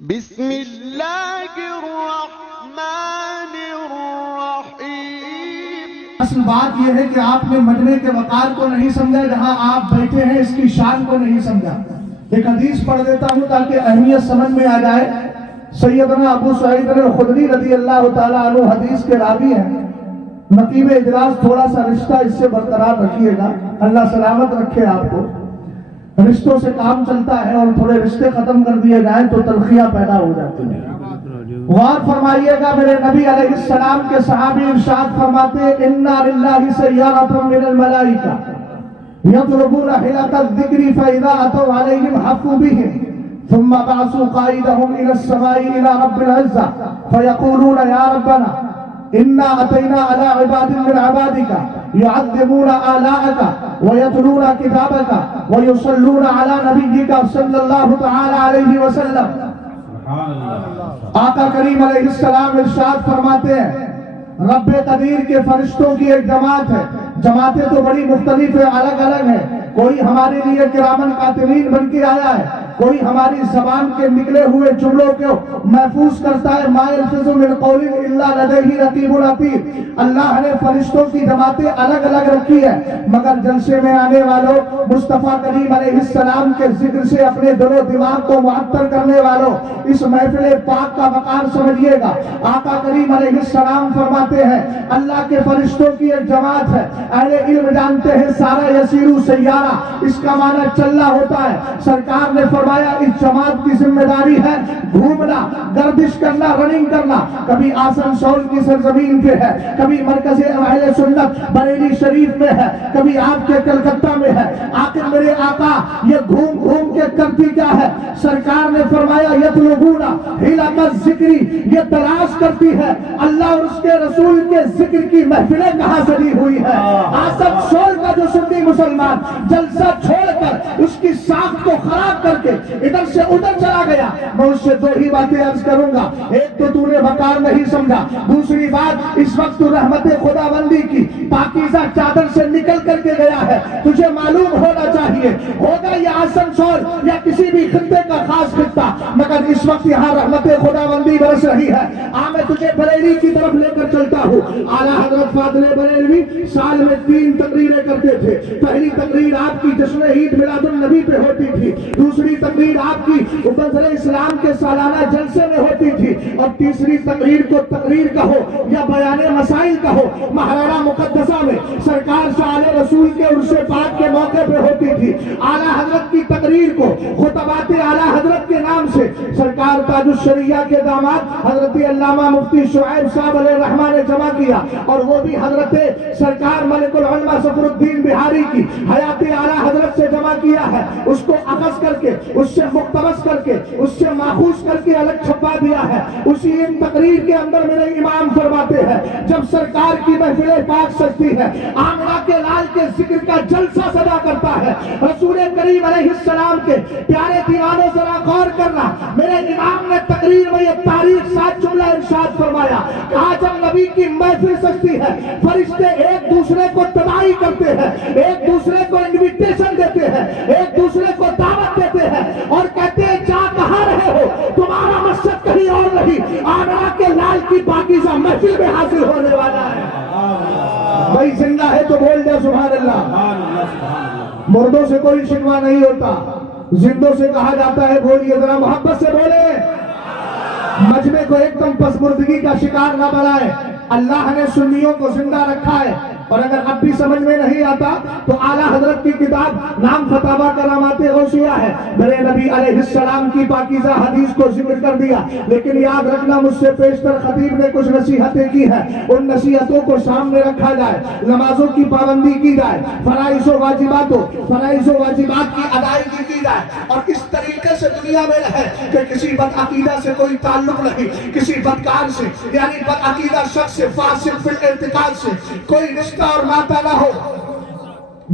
بسم اللہ الرحمن الرحیم۔ اصل بات یہ ہے کہ آپ نے مجمع کے وقار کو نہیں سمجھا، جہاں آپ بیٹھے ہیں اس کی شان کو نہیں سمجھا۔ ایک حدیث پڑھ دیتا ہوں تاکہ اہمیت سمجھ میں آ جائے۔ سیدنا ابو سعید الخدری رضی اللہ تعالیٰ عنہ حدیث کے راوی ہیں۔ نقیب اجلاس تھوڑا سا رشتہ اس سے برقرار رکھیے گا، اللہ سلامت رکھے آپ کو۔ رشتوں سے کام چلتا ہے اور تھوڑے رشتے ختم کر دیے جائیں تو تلخیاں پیدا ہو جاتی ہیں۔ غور فرمائیے گا، میرے نبی علیہ السلام کے صحابی ارشاد فرماتے ہیں اِنَّا لِلَّهِ سَيَّارَةً مِّنَ الْمَلَائِكَةِ يَطْلُبُونَ حِلَقَ الذِّكْرِ فَإِذَا أَتَوْا عَلَيْهِمْ حَفُّوا بِهِمْ ثُمَّ بَعَثُوا قَائِدَهُمْ إِلَى السَّمَاءِ إِلَى رَبِّ الْعِزَّةِ فَيَقُولُونَ يَا رَبَّنَا إِنَّا أَتَيْنَا عَلَى عِبَادٍ مِّنْ عِبَادِكَ يُعَظِّمُونَ آلَاءَكَ وَيَتْلُونَ كِتَابَكَ وَيُصَلُّونَ عَلَى نَبِيِّكَ صلی اللہ تعالی علیہ وسلم۔ آقا کریم علیہ السلام ارشاد فرماتے ہیں رب قدیر کے فرشتوں کی ایک جماعت ہے۔ جماعتیں تو بڑی مختلف ہیں، الگ الگ ہیں۔ کوئی ہمارے لیے کرامن کاتبین بن کے آیا ہے، کوئی ہماری زبان کے نکلے ہوئے جملوں کو محفوظ کرتا ہے۔ ما یلفظ من قول الا لدیہ رقیب عتید۔ اللہ نے فرشتوں کی جماعتیں الگ الگ رکھی ہے، مگر جلسے میں آنے والوں، مصطفیٰ کریم علیہ السلام کے ذکر سے اپنے دل و دماغ کو معطر کرنے والوں، اس محفل پاک کا وقار سمجھیے گا۔ آقا کریم علیہ السلام فرماتے ہیں اللہ کے فرشتوں کی ایک جماعت ہے۔ اہل علم جانتے ہیں سارا یسیرو سیارہ، اس کا معنی چلنا ہوتا ہے۔ سرکار نے فرمایا اس جماعت کی ذمہ داری ہے گھومنا، گردش کرنا، رننگ کرنا۔ کبھی آسنسول کی سرزمین پہ ہے، کبھی مرکز اہل سنت بریلی شریف میں ہے، کبھی آپ کے کلکتہ میں ہے۔ آخر میرے آقا یہ گھوم گھوم کے کرتی کیا ہے؟ سرکار نے فرمایا یطلبون حلق الذکر، یہ تلاش کرتی ہے اللہ اور اس کے رسول کے ذکر کی محفلیں کہاں سجی ہوئی ہے۔ آسنسول کا جو سنی مسلمان جلسہ چھوڑ کر اس کی ساکھ کو خراب کر کے ادھر سے ادھر چلا گیا، میں اس سے دو ہی باتیں عرض کروں گا۔ ایک تو نے وقار نہیں سمجھا، دوسری بات اس وقت تو رحمت خداوندی کی پاکیزہ چادر سے نکل کر کے گیا ہے۔ تجھے معلوم ہونا چاہیے ہوگا یہ آسنسول یا کسی بھی خطے کا خاص خطہ، مگر اس وقت یہاں رحمت خداوندی برس رہی ہے۔ میں تجھے بریلی کی طرف لے کر چلتا ہوں۔ اعلیٰ حضرت فاضل بریلوی سال میں 3 تقریریں کرتے تھے۔ پہلی تقریر آپ کی جشن عید میلاد النبی پہ ہوتی تھی، دوسری تقریر آپ کی منزل اسلام کے سالانہ جلسے میں ہوتی تھی، اور تیسری تقریر کو تقریر کہو یا بیان مسائل کہو محررہ مقدسہ میں سرکار شاہ رسول کے عرس پاک کے موقع پہ ہوتی تھی۔ اعلیٰ حضرت کی تقریر کو خطبات اعلیٰ حضرت کے نام سے سرکار تاج الشریعہ کے داماد حضرت علامہ مفتی شعیب صاحب علیہ الرحمہ نے جمع کیا، اور وہ بھی حضرت سرکار ملک العلماء ظفر الدین بہاری کی حیات اعلیٰ حضرت سے جمع کیا ہے۔ اس کو اخذ کر کے، اس سے مقتبس کر کے، اس سے ماخوذ کر کے الگ چھپا دیا ہے۔ اسی ان تقریر کے اندر میرے امام فرماتے ہیں جب سرکار کی محفل پاک سجتی ہے، آمنہ کے لال کے ذکر کا جلسہ سجا کرتا ہے، رسول کریم علیہ السلام کے پیارے دیوانوں ذرا غور کرنا، میرے امام نے تقریر میں یہ تاریخ 7 جملہ ارشاد فرمایا، کہا جب نبی کی محفل سجتی ہے فرشتے ایک دوسرے کو تداعی کرتے ہیں، ایک دوسرے کو انویٹیشن دیتے ہیں، ایک دوسرے کو دعوت دیتے ہیں اور کہتے ہیں جا کہاں رہے ہو، تمہارا مقصد کہیں اور نہیں، آمنہ کے لال کی پاکیزہ محفل میں حاضر ہونے والا ہے۔ بھائی زندہ ہے تو بول دے سبحان اللہ۔ مردوں سے کوئی شکوہ نہیں ہوتا، زندوں سے کہا جاتا ہے بولیے ذرا محبت سے بولے۔ مجمع کو ایک دم پسماندگی کا شکار نہ بنائے۔ اللہ نے سنیوں کو زندہ رکھا ہے، اور اگر اب بھی سمجھ میں نہیں آتا تو اعلیٰ حضرت کی کتاب نام فتاوی کرامات غوثیہ ہے۔ میرے نبی علیہ السلام کی پاکیزہ حدیث کو ذکر کر دیا، لیکن یاد رکھنا مجھ سے پیشتر خطیب نے کچھ نصیحتیں کی ہیں، ان نصیحتوں کو سامنے رکھا جائے، نمازوں کی پابندی کی جائے، فرائض و واجبات کی ادائیگی کی جائے، اور اس طریقے سے دنیا میں رہے کہ کسی بدعقیدہ سے کوئی تعلق نہیں، کسی بدکار سے یعنی بدعقیدہ شخص سے، فاسق فی الاعتقاد سے کوئی رشتہ اور ناطہ نہ ہو،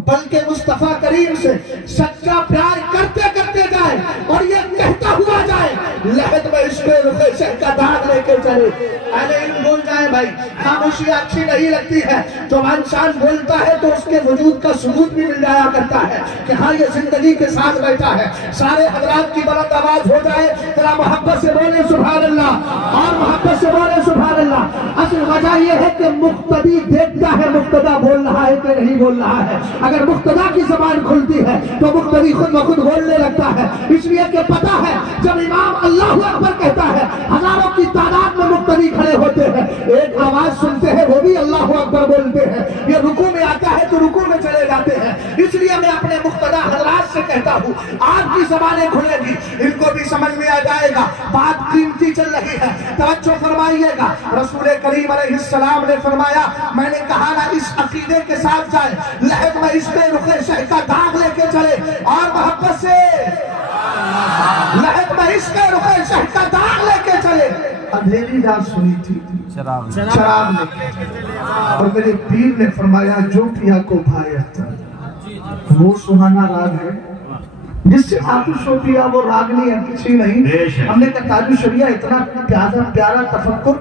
بلکہ مصطفیٰ کریم سے سچا پیار کرتے کرتے کرتے جائے اور یہ کہتا ہوا جائے لحد میں اس میں رخ شہ کا داغ لے کے چلے. اہل علم بول جائیں بھائی خاموشی اچھی نہیں لگتی ہے. جو انسان بولتا ہے تو اس کے وجود کا ثبوت بھی مل جایا کرتا ہے کہ ہاں یہ زندگی کے ساتھ بیٹھا ہے. سارے حضرات کی بلند آواز ہو جائے ذرا محبت سے بولے سبحان اللہ اور محبت سے بولے سبحان اللہ. اصل وجہ یہ ہے کہ مقتدی دیکھتا ہے مقتدا بول رہا ہے کہ نہیں بول رہا ہے. اگر مقتدا کی زبان کھلتی ہے تو مقتدی خود بخود بولنے لگتا ہے. اس لیے کہ پتا ہے جب امام اللہ اکبر کہتا ہے ہزاروں کی تعداد میں مقتدی کھڑے ہوتے ہیں, ایک آواز سنتے ہیں وہ بھی اللہ اکبر بولتے ہیں. یہ رکوع میں آتا ہے تو رکوع میں چلے جاتے ہیں. اس لیے میں اپنے مقتدا حضرات سے کہتا ہوں آپ کی زبانیں کھلے گی, ان کو بھی سمجھ میں آ جائے گا بات قیمتی چل رہی ہے. توجہ فرمائیے گا رسول کریم علیہ السلام نے فرمایا میں نے کہا نا اس عقیدے کے ساتھ جائے لحد میں اس پہ رخ شہ کا داغ لے کے چلے اور محبت سے لحد میں اس پہ رخ شہ کا داغ لے کے چلے. اندھیری رات سنی تھی شراب لے کے اور میرے پیر نے فرمایا جو پیا کو بھایا وہ سہانا راگ ہے جس سے آتش ہوتی ہے وہ راگنی ہے کسی نہیں. ہم نے کہا تاج الشریعہ اتنا پیارا تفکر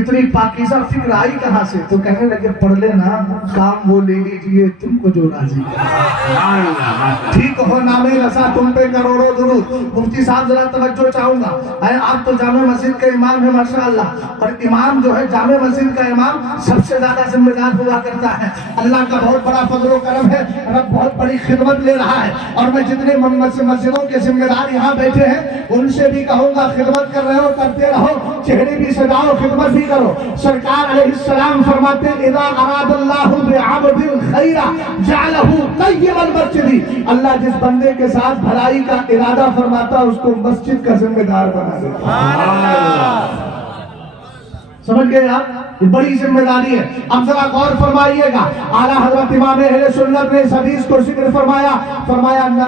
اتنی پاکیزہ فکر آئی کہاں سے؟ تو کہنے لگے پڑھ لینا کام وہ لے لیجئے تم کو جو راضی ٹھیک ہو نام رسا تم پہ کروڑوں درود. مفتی صاحب ذرا توجہ چاہوں گا, آپ تو جامع مسجد کے امام ہیں ماشاءاللہ, اور امام جو ہے جامع مسجد کا امام سب سے زیادہ ذمہ دار ہوا کرتا ہے. اللہ کا بہت بڑا فضل و کرم ہے, رب بہت بڑی خدمت لے رہا ہے. اور میں جتنے مسجدوں کے ذمہ دار یہاں بیٹھے ہیں ان سے بھی کہوں گا خدمت کر رہے ہو کرتے رہو, چہرے بھی سجاؤ خدمت بھی کرو. سرکار علیہ السلام فرماتے ہیں اذا اراد اللہ بعبد خیرا جعلہ قیم المسجد, اللہ جس بندے کے ساتھ بھلائی کا ارادہ فرماتا اس کو مسجد کا ذمہ دار بنا دیتا. سمجھ گئے آپ, یہ بڑی ذمہ داری ہے. اب ذرا غور فرمائیے گا اعلیٰ حضرت امام اہل سنت نے اس حدیث کو ذکر فرمایا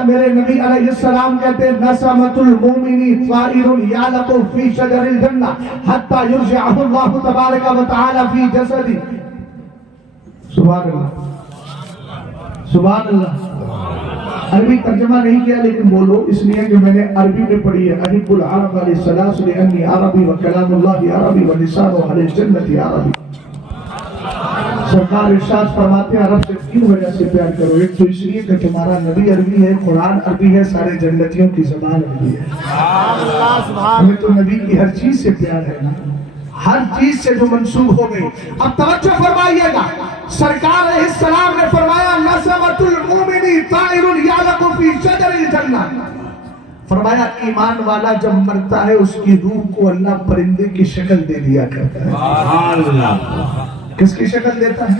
میرے نبی علیہ السلام کہتے ہیں نسمۃ المؤمن طائر یعلق فی شجر الجنہ حتی یرجعہ اللہ تبارک و تعالی فی جسدی. سبحان اللہ سبحان اللہ. عربی ترجمہ نہیں کیا لیکن بولو اس لیے کہ میں نے عربی میں پڑھی ہے. احب العرب للثلاث لانی عربی وکلام اللہ عربی ولسان اہل الجنت عربی. سرکار ارشاد فرماتے ہیں عرب سے کیوں وجہ سے پیار کرو؟ ایک تو اس لیے کہ تمہارا نبی عربی ہے, قرآن عربی ہے, سارے جنتیوں کی زبان عربی ہے. ہمیں تو نبی کی ہر چیز سے پیار ہے نا, ہر چیز سے جو منسوخ ہو گئی. اب توجہ فرمائیے گا سرکار علیہ السلام نے فرمایا نسمۃ المؤمن طائر یعلق فی شجر الجنہ. فرمایا ایمان والا جب مرتا ہے اس کی روح کو اللہ پرندے کی شکل دے دیا کرتا ہے. کس کی شکل دیتا ہے؟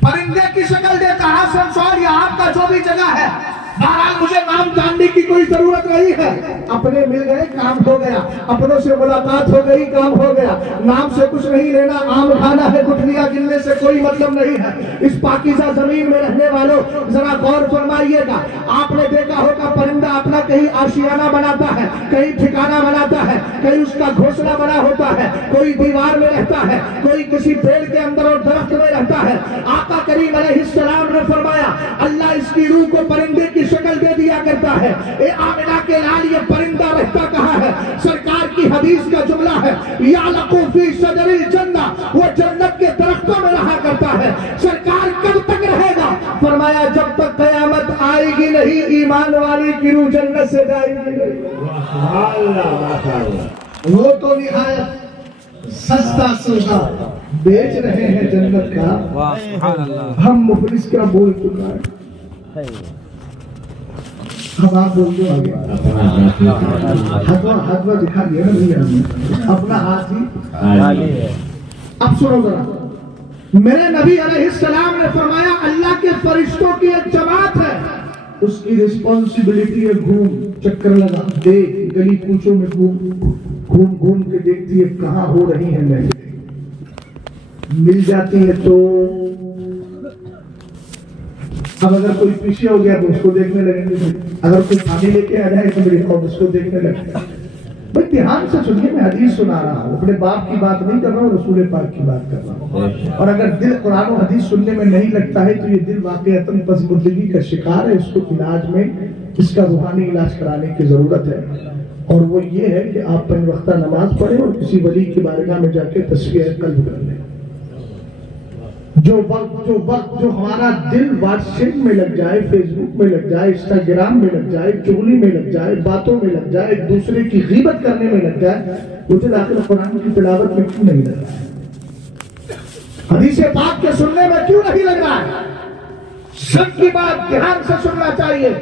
پرندے کی شکل دیتا ہے. حسن سوال یہ آپ کا جو بھی جگہ ہے بہرحال مجھے نام جاننے کی کوئی ضرورت نہیں ہے. اپنے مل گئے کام ہو گیا, اپنوں سے ملاقات ہو گئی کام ہو گیا. نام سے کچھ نہیں لینا, آم کھانا ہے, گٹھلیاں گننے سے کوئی مطلب نہیں ہے. اس پاکیزہ زمین میں رہنے والوں ذرا غور فرمائیے گا. آپ نے دیکھا ہوگا پرندہ اپنا کہیں آشیانہ بناتا ہے, کہیں ٹھکانہ بناتا ہے, کہیں اس کا گھونسلہ بنا ہوتا ہے, کوئی دیوار میں رہتا ہے, کوئی کسی پیڑ کے اندر اور درخت میں رہتا ہے. آقا کریم علیہ السلام نے فرمایا اللہ اس کی روح کو پرندے کی شکل دے دیا کرتا ہے. اے آمنہ کے لال یہ پرندہ رہتا کہاں ہے؟ سرکار کی حدیث کا جملہ ہے یعلق فی شجر الجنہ, وہ جنت کے درختوں میں رہا کرتا ہے. سرکار کب تک رہے گا؟ فرمایا جب تک قیامت آئے گی نہیں ایمان والی کی روح جنت سے جائے گی نہیں. وہ تو نہایت سستا سودا بیچ رہے ہیں جنت کا, ہم مفلس کا بول چکا ہے. اب آپ بول دو آگے ہاتھوا دکھا دیا نا اپنا ہاتھ ہی. اب سنو ذرا, میرے نبی علیہ السلام نے فرمایا اللہ کے فرشتوں کی ایک جماعت ہے, اس کی ریسپانسبلٹی ہے گھوم چکر لگا دیکھ گلی کوچوں میں گھوم گھوم کے دیکھتی ہے کہاں ہو رہی ہیں محفلیں, مل جاتی ہے تو اب اگر کوئی پیچھے ہو گیا تو اس کو دیکھنے لگیں گے, اگر کوئی پانی لے کے آ جائے تو میرے قوم اس کو دیکھنے لگیں گے. بھائی دھیان سے سنیے, میں حدیث سنا رہا ہوں, اپنے باپ کی بات نہیں کر رہا ہوں, رسول پاک کی بات کر رہا ہوں. اور اگر دل قرآن و حدیث سننے میں نہیں لگتا ہے تو یہ دل واقعتاً پسماندگی کا شکار ہے, اس کو علاج میں اس کا روحانی علاج کرانے کی ضرورت ہے، اور وہ یہ ہے کہ آپ 5 وقتہ نماز پڑھیں اور کسی ولی کی بارگاہ میں جا کے تسبیح قلب کر لیں۔ جو وقت جو ہمارا دل واٹس ایپ میں لگ جائے، فیس بک میں لگ جائے، انسٹاگرام میں لگ جائے، چغلی میں لگ جائے، باتوں میں لگ جائے، ایک دوسرے کی غیبت کرنے میں لگ جائے، وہ دل آخر قرآن کی تلاوت میں کیوں نہیں لگ رہا ہے؟ حدیث پاک کے سننے میں کیوں نہیں لگ رہا ہے؟ سب کی بات دھیان سے سننا چاہیے۔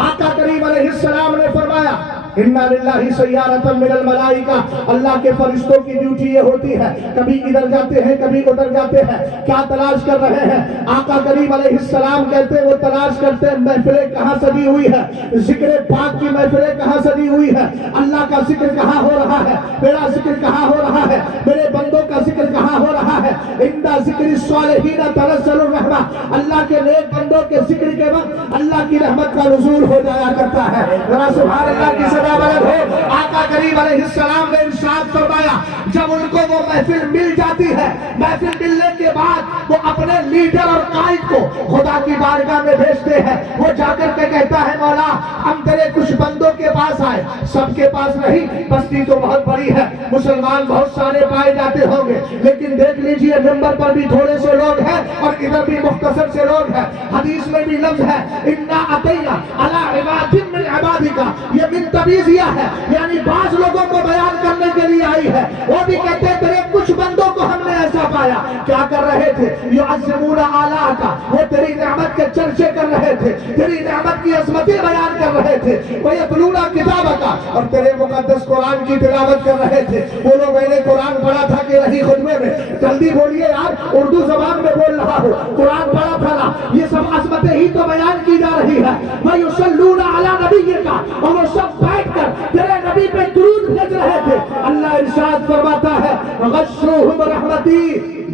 آقا کریم علیہ السلام نے فرمایا اِنَّ لِلَّهِ سَيَّارَةً مِّنَ الْمَلَائِكَةِ، اللہ کے فرشتوں کی ڈیوٹی یہ ہوتی ہے، کبھی ادھر جاتے ہیں کبھی ادھر جاتے ہیں، کیا تلاش کر رہے ہیں؟ آقا کریم علیہ السلام کہتے ہیں وہ تلاش کرتے ہیں محفلیں کہاں سجی ہوئی ہے، ذکر پاک کی محفلیں کہاں سجی ہوئی ہے، اللہ کا ذکر کہاں ہو رہا ہے، میرا ذکر کہاں ہو رہا ہے، میرے بندوں کا ذکر کہاں ہو رہا ہے۔ عند ذکر الصالحین تنزل الرحمہ، اللہ کے نیک بندوں کے ذکر کے وقت اللہ کی رحمت کا نزول ہو جایا کرتا ہے۔ ذرا سبحان اللہ کی صدا بلند ہو۔ آقا کریم علیہ السلام نے ارشاد فرمایا جب ان کو وہ محفل مل جاتی ہے، محفل ملنے کے بعد وہ اپنے لیڈر اور قائد کو خدا کی بارگاہ میں بھیجتے ہیں، وہ جا کر کے کہتا ہے مولا ہم تیرے کچھ بندوں کے پاس آئے، سب کے پاس نہیں، بستی تو بہت بڑی ہے، مسلمان بہت سارے پائے جاتے ہوں گے، لیکن دیکھ لیجئے ممبر پر بھی تھوڑے سے لوگ ہیں اور ادھر بھی مختصر سے لوگ ہیں۔ حدیث میں بھی لفظ ہے اِنَّا أَتَيْنَا عَلَىٰ عِبَادٍ مِّنْ عِبَادِكَ، یہ من تبیزیہ ہے، یعنی بعض لوگوں کو بیان کرنے کے لیے آئی ہے۔ وہ بھی کہتے ہیں تیرے کچھ بندوں کو ہم نے ایسا پایا، کیا کر رہے تھے؟ یعظمون آلَاءَکَ، وہ تیری نعمت کے چرچے کر رہے تھے، تیری نعمت کی عظمتیں بیان کر رہے تھے، وَيَتْلُونَ کِتَابَکَ، اور تیرے مقدس قرآن کی تلاوت کر رہے تھے۔ بولو میں نے قرآن پڑھا تھا کہ نہیں خطبے میں؟ جلدی بولیے یار، اردو زبان میں بول رہا ہوں، قرآن پڑھا تھا نا؟ یہ سب عظمتیں ہی تو بیان کی جا رہی ہے۔ وَيُصَلُّونَ عَلَىٰ نَبِيِّکَ، اور وہ سب بیٹھ کر تیرے نبی پہ درود بھیج رہے تھے۔ اللہ ارشاد فرماتا ہے غشوہم رحمتی،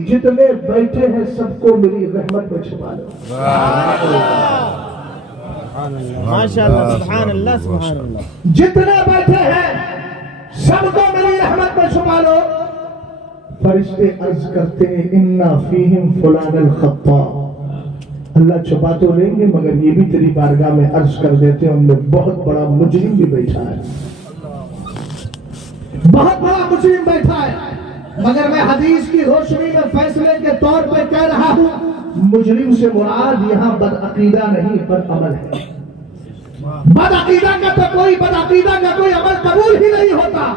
جتنے بیٹھے ہیں سب کو میری رحمت میں چھپا لو۔ ماشاءاللہ، سبحان اللہ، سبحان اللہ۔ جتنے بیٹھے ہیں سب کو میری رحمت میں چھپا لو۔ فرشتے عرض کرتے ہیں اِنَّا فِيهِمْ فُلَانَ الْخَطَّاءَ، اللہ چھپا تو لیں گے مگر یہ بھی تیری بارگاہ میں عرض کر دیتے ہیں ان میں بہت بڑا مجرم بھی بیٹھا ہے، بہت بڑا مجرم بیٹھا ہے۔ مگر میں حدیث کی روشنی میں فیصلے کے طور پہ کہہ رہا ہوں مجرم سے مراد یہاں بدعقیدہ نہیں بد عمل ہے۔ بدعقیدہ کا تو کوئی بدعقیدہ کا کوئی عمل قبول ہی نہیں ہوتا۔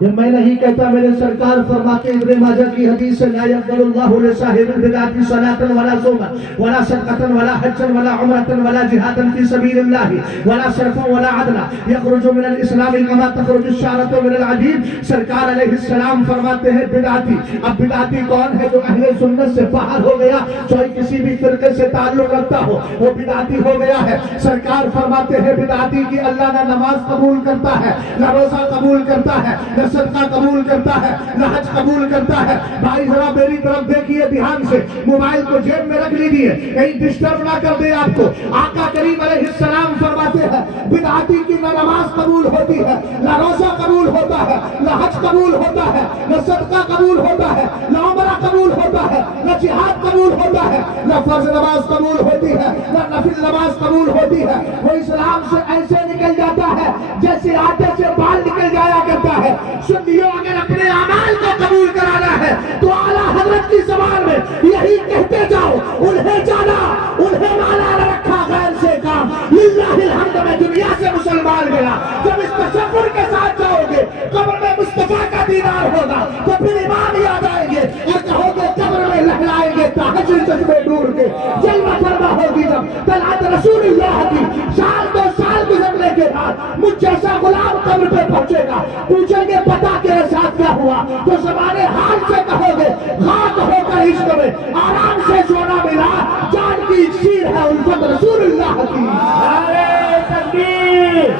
یہ میں نہیں کہتا، میرے سرکار فرماتے ہیں ابن ماجہ کی حدیث سے لا يقبل اللہ لصاحب البدعۃ صلاۃ ولا صوما ولا صدقۃ ولا حجا ولا عمرۃ ولا جہادا فی سبیل اللہ ولا صرفا ولا عدلا یخرج من الاسلام کما تخرج الشعرۃ من العجین۔ سرکار علیہ السلام فرماتے ہیں بدعتی، اب بدعتی کون ہے؟ جو اہل سنت سے باہر ہو گیا، چاہے کسی بھی فرقے سے تعلق رکھتا ہو وہ بدعتی ہو گیا ہے۔ سرکار فرماتے ہیں بدعتی کی اللہ نہ نماز قبول کرتا ہے، نہ روزہ قبول کرتا ہے، نہ صدقہ قبول کرتا ہے، نہ حج قبول کرتا ہے۔ بھائی ذرا میری طرف دیکھیے دھیان سے، موبائل کو جیب میں رکھ لیجیے کہیں ڈسٹرب نہ کر دے آپ کو۔ آقا کریم علیہ السلام فرماتے ہیں بدعتی کی نہ نماز قبول ہوتی ہے، نہ روزہ قبول ہوتا ہے، نہ حج قبول ہوتا ہے، نہ صدقہ قبول ہوتا ہے، نہ عمرہ قبول ہوتا ہے، نہ جہاد قبول ہوتا ہے، نہ فرض نماز قبول ہوتی ہے، نہ نفل نماز قبول ہوتی ہے۔ وہ اسلام سے ایسے نکل جاتا ہے جیسے آٹے سے بال نکل جایا کرتا ہے۔ سنیوں اگر اپنے اعمال کو قبول کرانا ہے تو اعلیٰ حضرت کی زبان میں یہی کہتے جاؤ انہیں جانا انہیں مانا نہ رکھا غیر سے کام۔ للہ الحمد میں دنیا سے مسلمان گیا، جب اس تصور کے ساتھ جاؤ گے قبر میں مصطفیٰ کا دیدار ہوگا تو پھر امام ہی آ جائیں گے اور کہو گے قبر میں لہلائیں گے تہجد چشمے نور کے جلوہ فرما ہوگی جب طلعت رسول اللہ کی۔ سال 2 سال گزرنے کے بعد مجھ جیسا غلام قبر پہ پہنچے گا، پوچھیں گے پتا تیرے ساتھ کیا ہوا، تو زمانے حال سے کہو گے خاک ہو کر عشق میں آرام سے سونا ملا، جان کی اکسیر ہے الفت رسول اللہ کی۔ نعرہ تکبیر،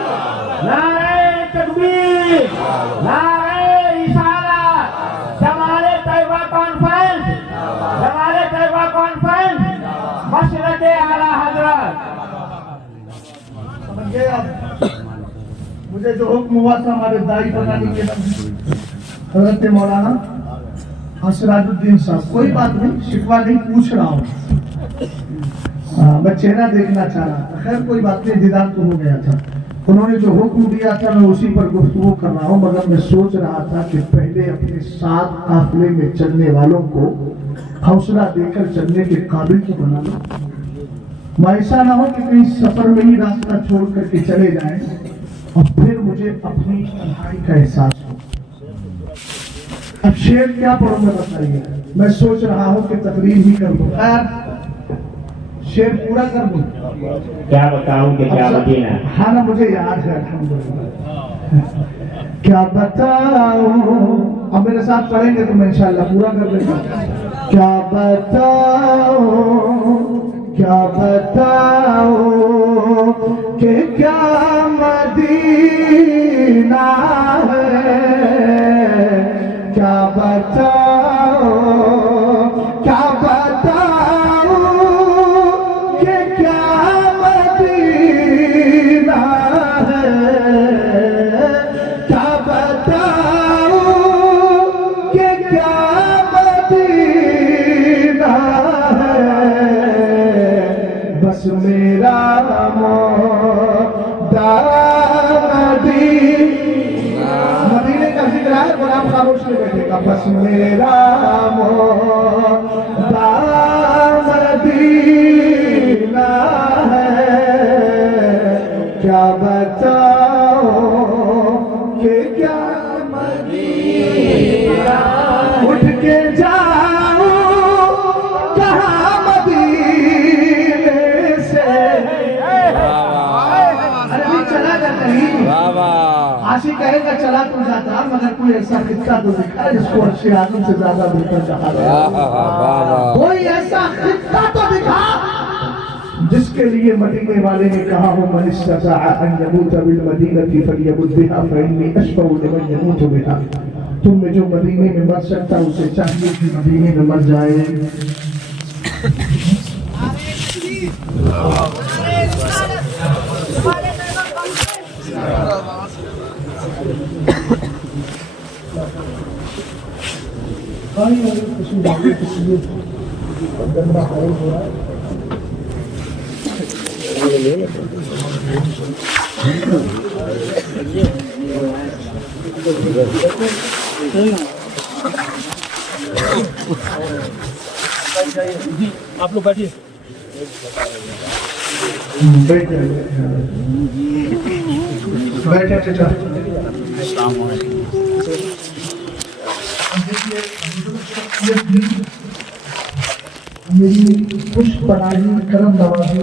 نعرہ تکبیر، نعرہ رسالت۔ جمال طیبہ کانفرنس، جمال طیبہ کانفرنس، مشرق اعلیٰ حضرت۔ سمجھے اب مجھے جو حکم ہوا تھا ہمارے دائی بنانے کے حضرت مولانا سراج الدین صاحب، کوئی بات نہیں، شکوہ نہیں، پوچھ رہا ہوں میں چہرہ دیکھنا چاہ رہا تھا. خیر کوئی بات نہیں, دیدار تو ہو گیا تھا. انہوں نے جو حکم دیا تھا میں اسی پر گفتگو کر رہا ہوں, مگر میں سوچ رہا تھا کہ پہلے اپنے ساتھ قافلے میں چلنے والوں کو حوصلہ دے کر چلنے کے قابل تو بنا لو. ایسا نہ ہو کہ کہیں سفر میں ہی راستہ چھوڑ کر کے چلے جائیں اور پھر مجھے اپنی تنہائی کا احساس ہو. اب شعر کیا پڑھوں گا بتائیے. میں سوچ رہا ہوں کہ تقریر ہی کر دوں. خیر شعر پورا کر دوں. کیا بتاؤں کہ کیا مدینہ. ہاں نا مجھے یاد ہے الحمدللہ. کیا بتاؤں, اب میرے ساتھ پڑھیں گے تو میں انشاءاللہ پورا کر دیں گا. کیا بتاؤں کیا بتاؤں کہ کیا مدینہ ہے. کیا بتاؤں کیا بتاؤں کہ کیا مدینہ ہے. کیا بتاؤں کہ کیا مدینہ ہے. بس میرا مدینے کا ذکر ہے, غلام خاموش کے بیٹے کا. بس میرا مدینہ ہے. کیا بتاؤں کہ کیا مدینہ. اٹھ کے جاؤں کہاں مدینے سے. چلا جا کہیں عاشق کہے گا چلا تو جاتا, مگر کوئی ایسا خطہ تو دکھا جس کو عرش اعظم سے زیادہ بہتر کہا جائے. کوئی ایسا خطہ تو دکھا جس کے لیے مدینے والے نے کہا ہو من استطاع ان يموت بالمدینہ فلیمت بہا فانی اشفع لمن يموت بہا. تم میں جو مدینے میں مر سکتا اسے چاہیے کہ مدینے میں مر جائے. آپ لوگ بیٹھیے. بیٹھے چچا. السلام علیکم. میری خوش پناہی کرم نوازی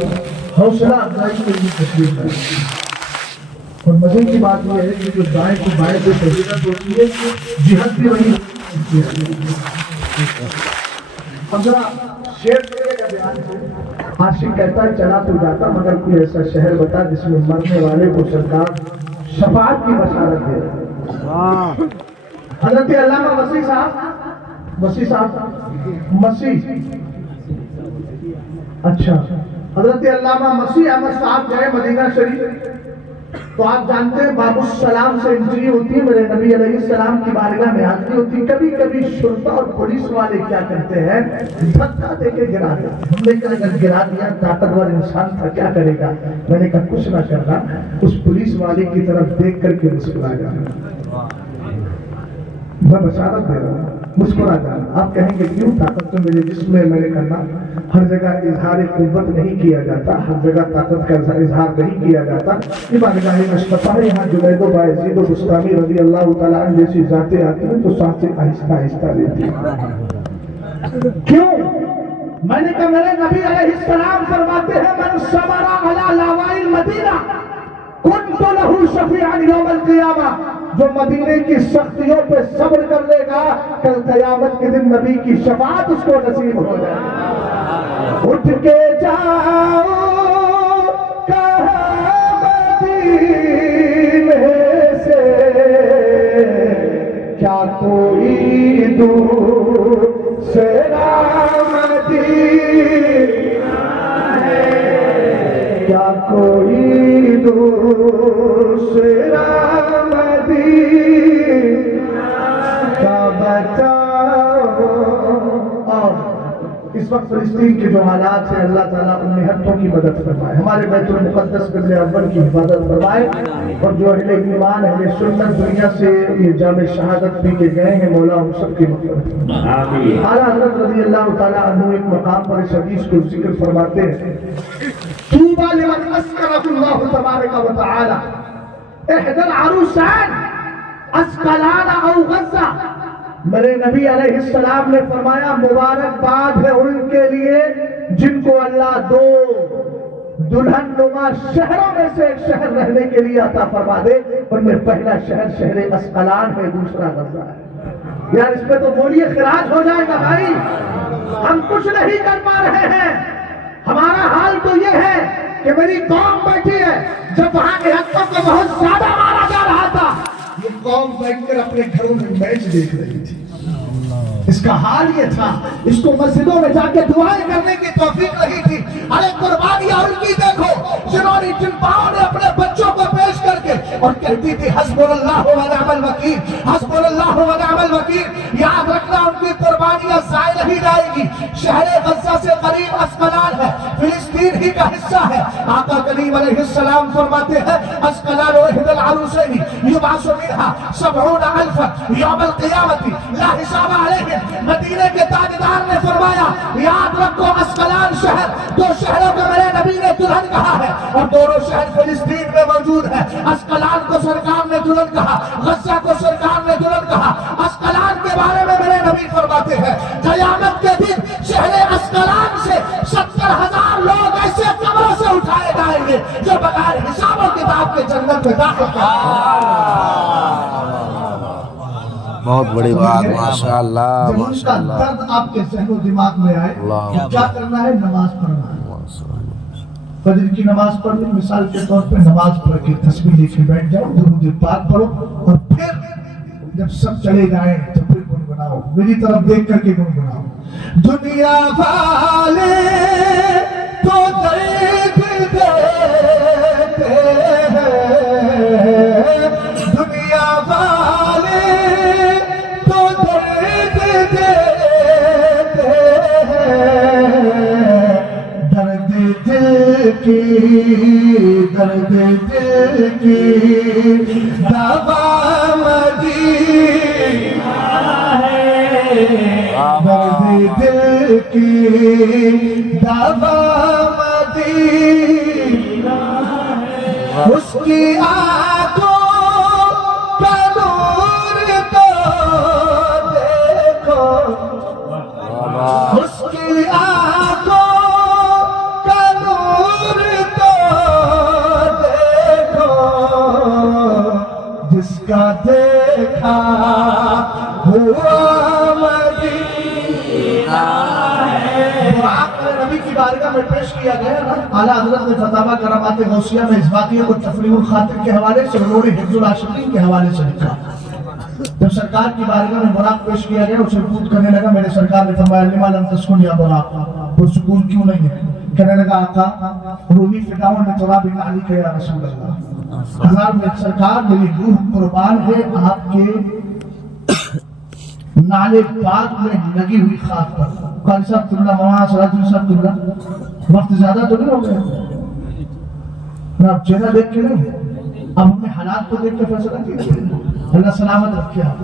حوصلہ افزائی کے لیے تشریف ہے. اور مزے کی بات یہ ہے کہ جو دائیں کو بائیں سے فضیلت ہوتی ہے جہاد بھی وہی ہوتی ہے. اب ذرا شعر کا بیان ہے. عاشق کہتا ہے چلا تو جاتا مگر کوئی ایسا شہر بتا جس میں مرنے والے کو سرکار شفاعت کی بشارت دے. حضرت علامہ مسیح صاحب اچھا حضرت علامہ مسیح احمد صاحب گئے مدینہ شریف تو آپ جانتے ہیں باب السلام سے انٹری ہوتی ہے. میرے نبی علیہ السلام کی بارگاہ میں حاضری ہوتی. کبھی کبھی شرطا اور پولیس والے کیا کرتے ہیں دھکا دے کے گرا دیتے. ہم نے کہا اگر گرا دیا طاقتور انسان تھا کیا کرے گا. میں نے کہا کچھ نہ کرنا, اس پولیس والے کی طرف دیکھ کر کے مسکرا جانا. میں بشارت دے رہا ہوں مسکرا جانا. آپ کہیں گے کیوں؟ طاقت تو میرے جسم میں نے کرنا. ہر جگہ اظہار قوت نہیں کیا جاتا, ہر جگہ طاقت کا اظہار نہیں کیا جاتا. یہ بارگاہ مصطفیٰ ہے. یہاں جنید و بایزید و بستامی رضی اللہ تعالیٰ عنہ جیسی ذاتیں آتی ہیں تو سانسیں آہستہ آہستہ لیتی ہیں. کیوں؟ میں نے کہا میرے نبی علیہ السلام فرماتے ہیں من صبر علی لاوائی المدینہ کنت لہ شفیعا یوم القیامہ. جو مدینے کی سختیوں پہ صبر کر لے گا کل قیامت کے دن نبی کی شفاعت اس کو نصیب ہو جائے. اٹھ کے جاؤ کہاں مدینے سے, کیا کوئی دوسرا مدینہ ہے. کیا کوئی دوسرا مدینہ کا بتاؤ. اور اس وقت فلسطین کے جو حالات ہیں اللہ تعالیٰ ان نہتوں کی مدد فرمائے، ہمارے بیت المقدس قبلہ اول کی حفاظت فرمائے، اور جو اہل ایمان اہل سنت دنیا سے یہ جام شہادت پی کے گئے ہیں مولا ان سب کی مغفرت فرمائے۔ اعلیٰ حضرت رضی اللہ تعالیٰ عنہ ایک مقام پر اس حدیث کو ذکر فرماتے ہیں، طوبیٰ لمن اسکنہ اللہ تبارک و تعالی احدى العروسین اسقلان او غزہ۔ میرے نبی علیہ السلام نے فرمایا مبارکباد ہے ان کے لیے جن کو اللہ دو دلہن نما شہروں میں سے ایک شہر رہنے کے لیے عطا فرما دے، ان میں پہلا شہر شہر اسقلان ہے، دوسرا غزہ ہے۔ یار اس پہ تو بولیے خراج ہو جائے گا بھائی، ہم کچھ نہیں کر پا رہے ہیں۔ ہمارا حال تو یہ ہے کہ میری قوم بیٹھی ہے، جب وہاں کے حقوں کو بہت زیادہ مارا جا رہا تھا یہ قوم بیٹھ کر اپنے گھروں میں میچ دیکھ رہی تھی۔ اس کا حال یہ تھا، اس کو مسجدوں میں جا کے دعائیں کرنے کی توفیق نہیں تھی۔ ارے قربانیاں ان کی دیکھو جنہوں نے جن پاؤں نے اپنے بچوں کو پیش کر کے اور کہتی تھی حسبنا اللہ و نعم الوکیل، حسبنا اللہ و نعم الوکیل۔ یاد رکھنا ان کی قربانیاں ضائع نہیں جائے گی۔ شہر غزہ سے قریب اسقلان ہے، فلسطین ہی کا حصہ ہے۔ آقا کریم علیہ السلام فرماتے ہیں اسقلان احدى العروسین یبعث منها 70,000 یوم القیامت لا حساب علیہ۔ مدینے کے تاجدار نے فرمایا یاد رکھو اسقلان شہر دو شہروں کو میرے نبی نے دلہن کہا ہے، اور دونوں شہر فلسطین میں موجود ہیں۔ اسقلان کو سرکار نے دلہن کہا، غزہ کو سرکار نے دلہن کہا۔ اسقلان کے بارے میں میرے نبی فرماتے ہیں قیامت کے دن شہر اسقلان سے 70,000 لوگ ایسے قبروں سے اٹھائے جائیں گے جو بغیر حساب و کتاب کے جنت میں داخل بہت بڑی بات، ماشاءاللہ جب ان کا درد آپ کے ذہن و دماغ میں آئے کیا کرنا ہے؟ نماز پڑھنا ہے۔ فجر کی نماز پڑھ لی، مثال کے طور پہ نماز پڑھ کے تسبیح لے کے بیٹھ جاؤ، درود پاک پڑھو، اور پھر جب سب چلے جائیں تو پھر گنگناؤ، میری طرف دیکھ کر کے گنگناؤ۔ دنیا والے تو درد دیتے ہیں، دنیا والے تو درد دیتے ہیں، درد دل کی درد دل کی دوا مدینہ ہے، درد دل کی دوا مدینہ ہے، اس کی آنکھوں کا نور تو دیکھو، اس کی آنکھوں کا نور تو دیکھو، جس کا دیکھا ہوا مدینہ ہے۔ نبی کی بارگاہ میں پیش کیا گیا نا، اعلیٰ حضرت نے فتاویٰ کرامات غوثیہ میں اس واقعے کو تفریح الخاطر کے حوالے سے، انہوں نے حفظ العاشقین کے حوالے سے لکھا۔ جب سرکار کی بارگاہ میں براق پیش کیا گیا اسے خود کرنے لگا، میرے سرکار نے فرمایا لما لم تسکن یا براق، وہ سکون کیوں نہیں ہے؟ کہنے لگا آقا روحی فداؤں میں تراب علی کا یا رسول اللہ، ہزار میں سرکار میری روح قربان ہے آپ کے نالے پاک میں لگی ہوئی خاک پر۔ قاری صاحب تمنا مولانا صلاح صاحب تمنا وقت زیادہ تو نہیں ہو گیا، آپ چہرہ دیکھ کے نہیں، اب ہمیں حالات کو دیکھ کے فیصلہ کیجیے، اللہ سلامت رکھے آپ۔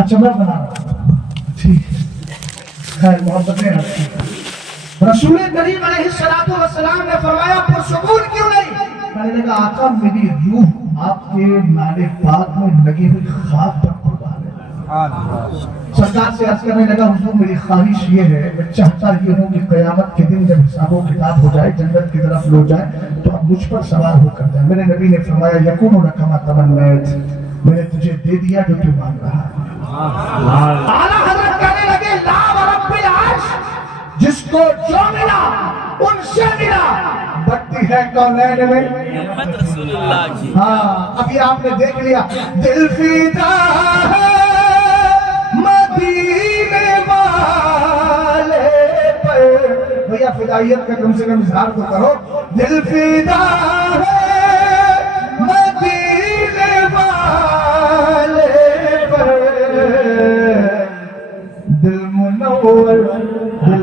اچھا میں بنا رہا ٹھیک خیر محبتیں رکھیں۔ رسول کریم علیہ السلام نے فرمایا پرسکون کیوں نہیں؟ کہنے لگا آقا میری روح آپ کے نالے پاک میں لگی ہوئی خاک پر قربان ہے۔ سرکار سے عرض کرنے لگا حضور میری خواہش یہ ہے، میں چاہتا یہ ہوں کہ قیامت کے دن جب حساب و کتاب ہو جائے، جنت کی طرف لوٹ جائے تو اب مجھ پر سوار ہو کر جائے۔ میرے نبی نے فرمایا یکون لک ما تمنیت، میں نے تجھے دے دیا جو تو مانگ رہا ہے۔ اعلیٰ حضرت کہنے لگے لا ورب العرش، جس کو جو ملا ان سے ملا، بڑھتی ہے کونین میں رسول اللہ کی۔ ہاں ابھی آپ نے دیکھ لیا دل فدا ہے مدینے والے پر، بھیا فدائیت کا کم سے کم اظہار تو کرو، دل فدا ہے مدینے والے پر، دل منور دل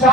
4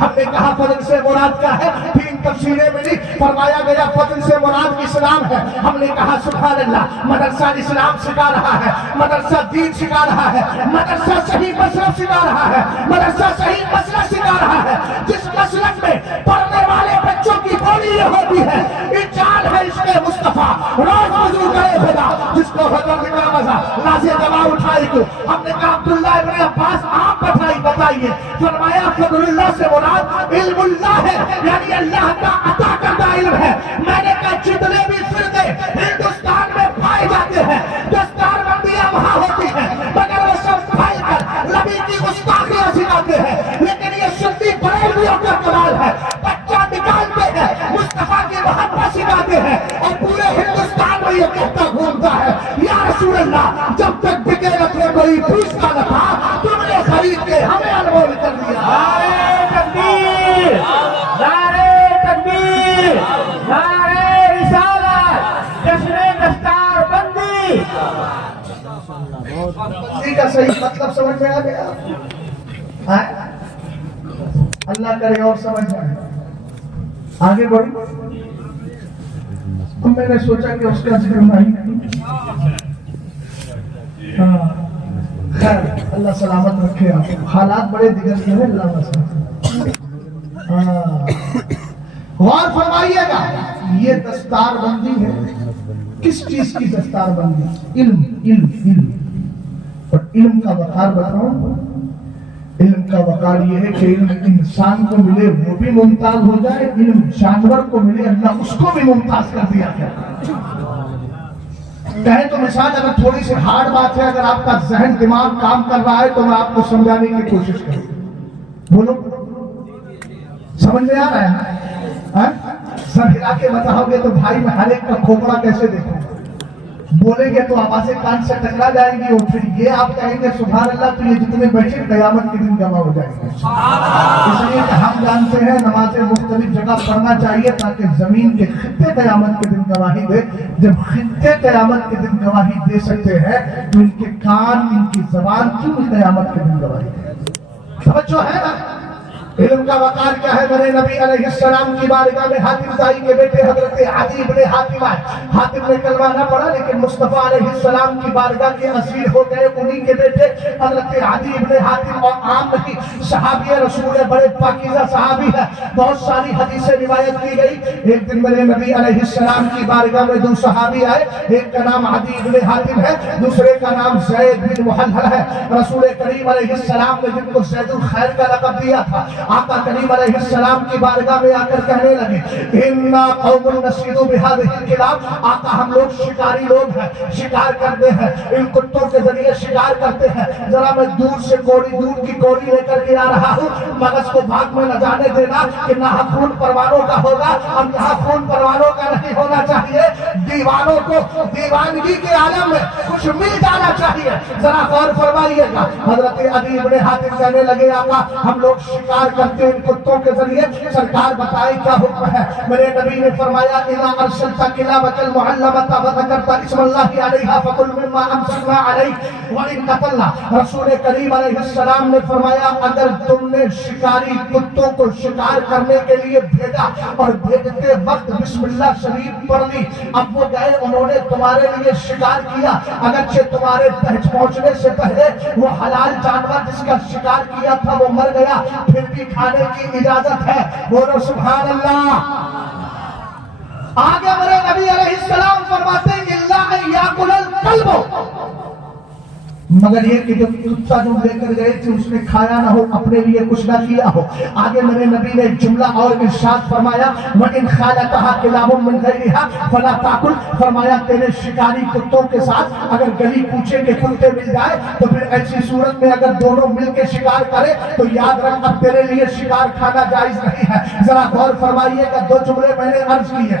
ہم نے کہا فضل سے مراد کیا ہے؟ 3 تفسیریں ملی. فرمایا گیا فضل سے مراد اسلام ہے. ہم نے کہا سبحان اللہ، مدرسہ اسلام سکھا رہا ہے، مدرسہ دین سکھا رہا ہے، مدرسہ صحیح مسلک سکھا رہا ہے، مدرسہ صحیح مسلک سکھا رہا ہے. جس مسلک میں پڑھنے والے بچوں کی بولی یہ ہوتی ہے اجال ہے عشق مصطفیٰ، روز وضو کرے خدا، جس کو حضرت کا مزہ نازے دبا اٹھائی کو. ہم نے کہا عبداللہ ابن عباس آپ بتائیے. فرمایا فضل اللہ سے مراد علم اللہ ہے، یعنی اللہ کا عطا کردہ علم ہے. میں نے کہا جتنے بھی فرقے ہندوستان میں پائے جاتے ہیں، دستار بندیاں وہاں ہوتی ہیں، مگر وہ سب پھیل کر نبی کی گستاخیاں سکھاتے ہیں. لیکن یہ سنی بریلویوں کا کمال ہے، بچہ نکالتے ہیں، مصطفیٰ کی محبت سکھاتے ہیں، اور پورے ہندوستان میں یہ کہتا گھومتا ہے یا رسول اللہ جب تک بکے رکھنے کوئی پوچھتا نہ تھا تم نے خرید کے ہمیں انمول کر دیا. نعرہ تکبیر، نعرہ تکبیر، نعرہ رسالت، جشن دستار بندی. بندی کا صحیح مطلب سمجھ میں آ گیا؟ اللہ کرے اور سمجھ میں آگے بڑھی. تو میں نے سوچا کہ اس کا ذکر نہیں. خیر اللہ سلامت رکھے. آپ حالات بڑے دیگر کے ہیں. اللہ مسلم. غور فرمائیے گا یہ دستار بندی ہے. کس چیز کی دستار بندی؟ علم علم علم. اور علم کا وقار بتاؤں. علم کا وقار یہ ہے کہ علم انسان کو ملے وہ بھی ممتاز ہو جائے، علم جانور کو ملے اللہ اس کو بھی ممتاز کر دیا گیا. کہیں تو مثال اگر تھوڑی سی ہارڈ بات ہے، اگر آپ کا ذہن دماغ کام کر رہا ہے تو میں آپ کو سمجھانے کی کوشش کروں. بولو سمجھ میں آ رہا ہے؟ سر ہلا کے بتاؤ گے تو بھائی میں ہر ایک کا کھوپڑا کیسے دیکھوں؟ بولیں گے تو آوازیں کان سے ٹکرا جائیں گی اور پھر یہ آپ کہیں گے سبحان اللہ تو یہ جتنے بیٹھے قیامت کے دن جمع ہو جائیں گے. اس لیے کہ ہم جانتے ہیں نمازیں مختلف جگہ پڑھنا چاہیے تاکہ زمین کے خطے قیامت کے دن گواہی دے. جب خطے قیامت کے دن گواہی دے سکتے ہیں تو ان کے کان ان کی زبان کیوں قیامت کے دن گواہی دے؟ توجہ ہے نا؟ علم کا وقار کیا ہے؟ میرے نبی علیہ السلام کی بارگاہ میں حاتم طائی کے بیٹے حضرت عدی بن حاتم آئے. حاتم نے کلمہ نہ پڑھا لیکن مصطفیٰ علیہ السلام کی بارگاہ کے اسیر ہو گئے. انہی کے بیٹے حضرت عدی بن حاتم اور عام نہیں صحابی رسول بڑے پاکیزہ صحابی ہے. بہت ساری حدیثیں روایت کی گئی. ایک دن میرے نبی علیہ السلام کی بارگاہ میں 2 صحابی آئے. ایک کا نام عدی بن حاتم ہے، دوسرے کا نام زید بن محلل ہے. رسول کریم علیہ السلام نے جن کو زید الخیر کا لقب دیا تھا، آقا کریم علیہ السلام کی بارگاہ میں آ کر کہنے لگے اِنَّا قَوْمٌ نَصِيدُ بِهَذِهِ الْكِلَابِ. آقا ہم لوگ شکاری لوگ ہیں، شکار کرتے ہیں، ان کتوں کے ذریعے شکار کرتے ہیں. ذرا میں دور سے دور کی کوڑی لے کر کے آ رہا ہوں، مغز کو بھاگ میں نہ جانے دینا کہ نہ خون پروانوں کا ہوگا اور یہاں خون پروانوں کا نہیں ہونا چاہیے. دیوانوں کو دیوانگی کے عالم میں کچھ مل جانا چاہیے. ذرا غور فرمائیے گا. حضرت عدی بن حاتم کہنے لگے آقا ہم لوگ شکار کرتے ان کتوں کے ذریعے، سرکار بتائے کیا حکم ہے؟ میرے نبی نے فرمایا اذا ارسلت کلابك المعلمة وذكرت اسم الله عليها فكل مما امسكنا عليك وان قتلنا. رسول کریم علیہ السلام نے فرمایا اگر تم نے شکاری کتوں کو شکار کرنے کے لیے بھیجا اور بھیجتے وقت بسم اللہ شریف پڑھ لی، اب وہ گئے انہوں نے تمہارے لیے شکار کیا، اگرچہ تمہارے پہنچنے سے پہلے وہ حلال جانور جس کا شکار کیا تھا وہ مر گیا، پھر بھی کھانے کی اجازت ہے. بولو سبحان اللہ. آگے میرے نبی علیہ السلام فرماتے ہیں اللہ ان یاکل الکلب، مگر یہ کہ جب کتا جو لے کر گئے تھے اس نے کھایا نہ ہو، اپنے لیے کچھ نہ کیا ہو. آگے میرے نبی نے جملہ اور ارشاد فرمایا وَإِنْ خَالَتَهَا كِلَابٌ مِّنْ غَيْرِهَا فَلَا تَأْكُلْ. فرمایا تیرے شکاری کتوں کے ساتھ اگر گلی کوچے کے کتے مل جائے تو پھر ایسی صورت میں اگر دونوں مل کے شکار کرے تو یاد رکھ اب تیرے لیے شکار کھانا جائز نہیں ہے. ذرا غور فرمائیے گا 2 جملے میں نے عرض کیے.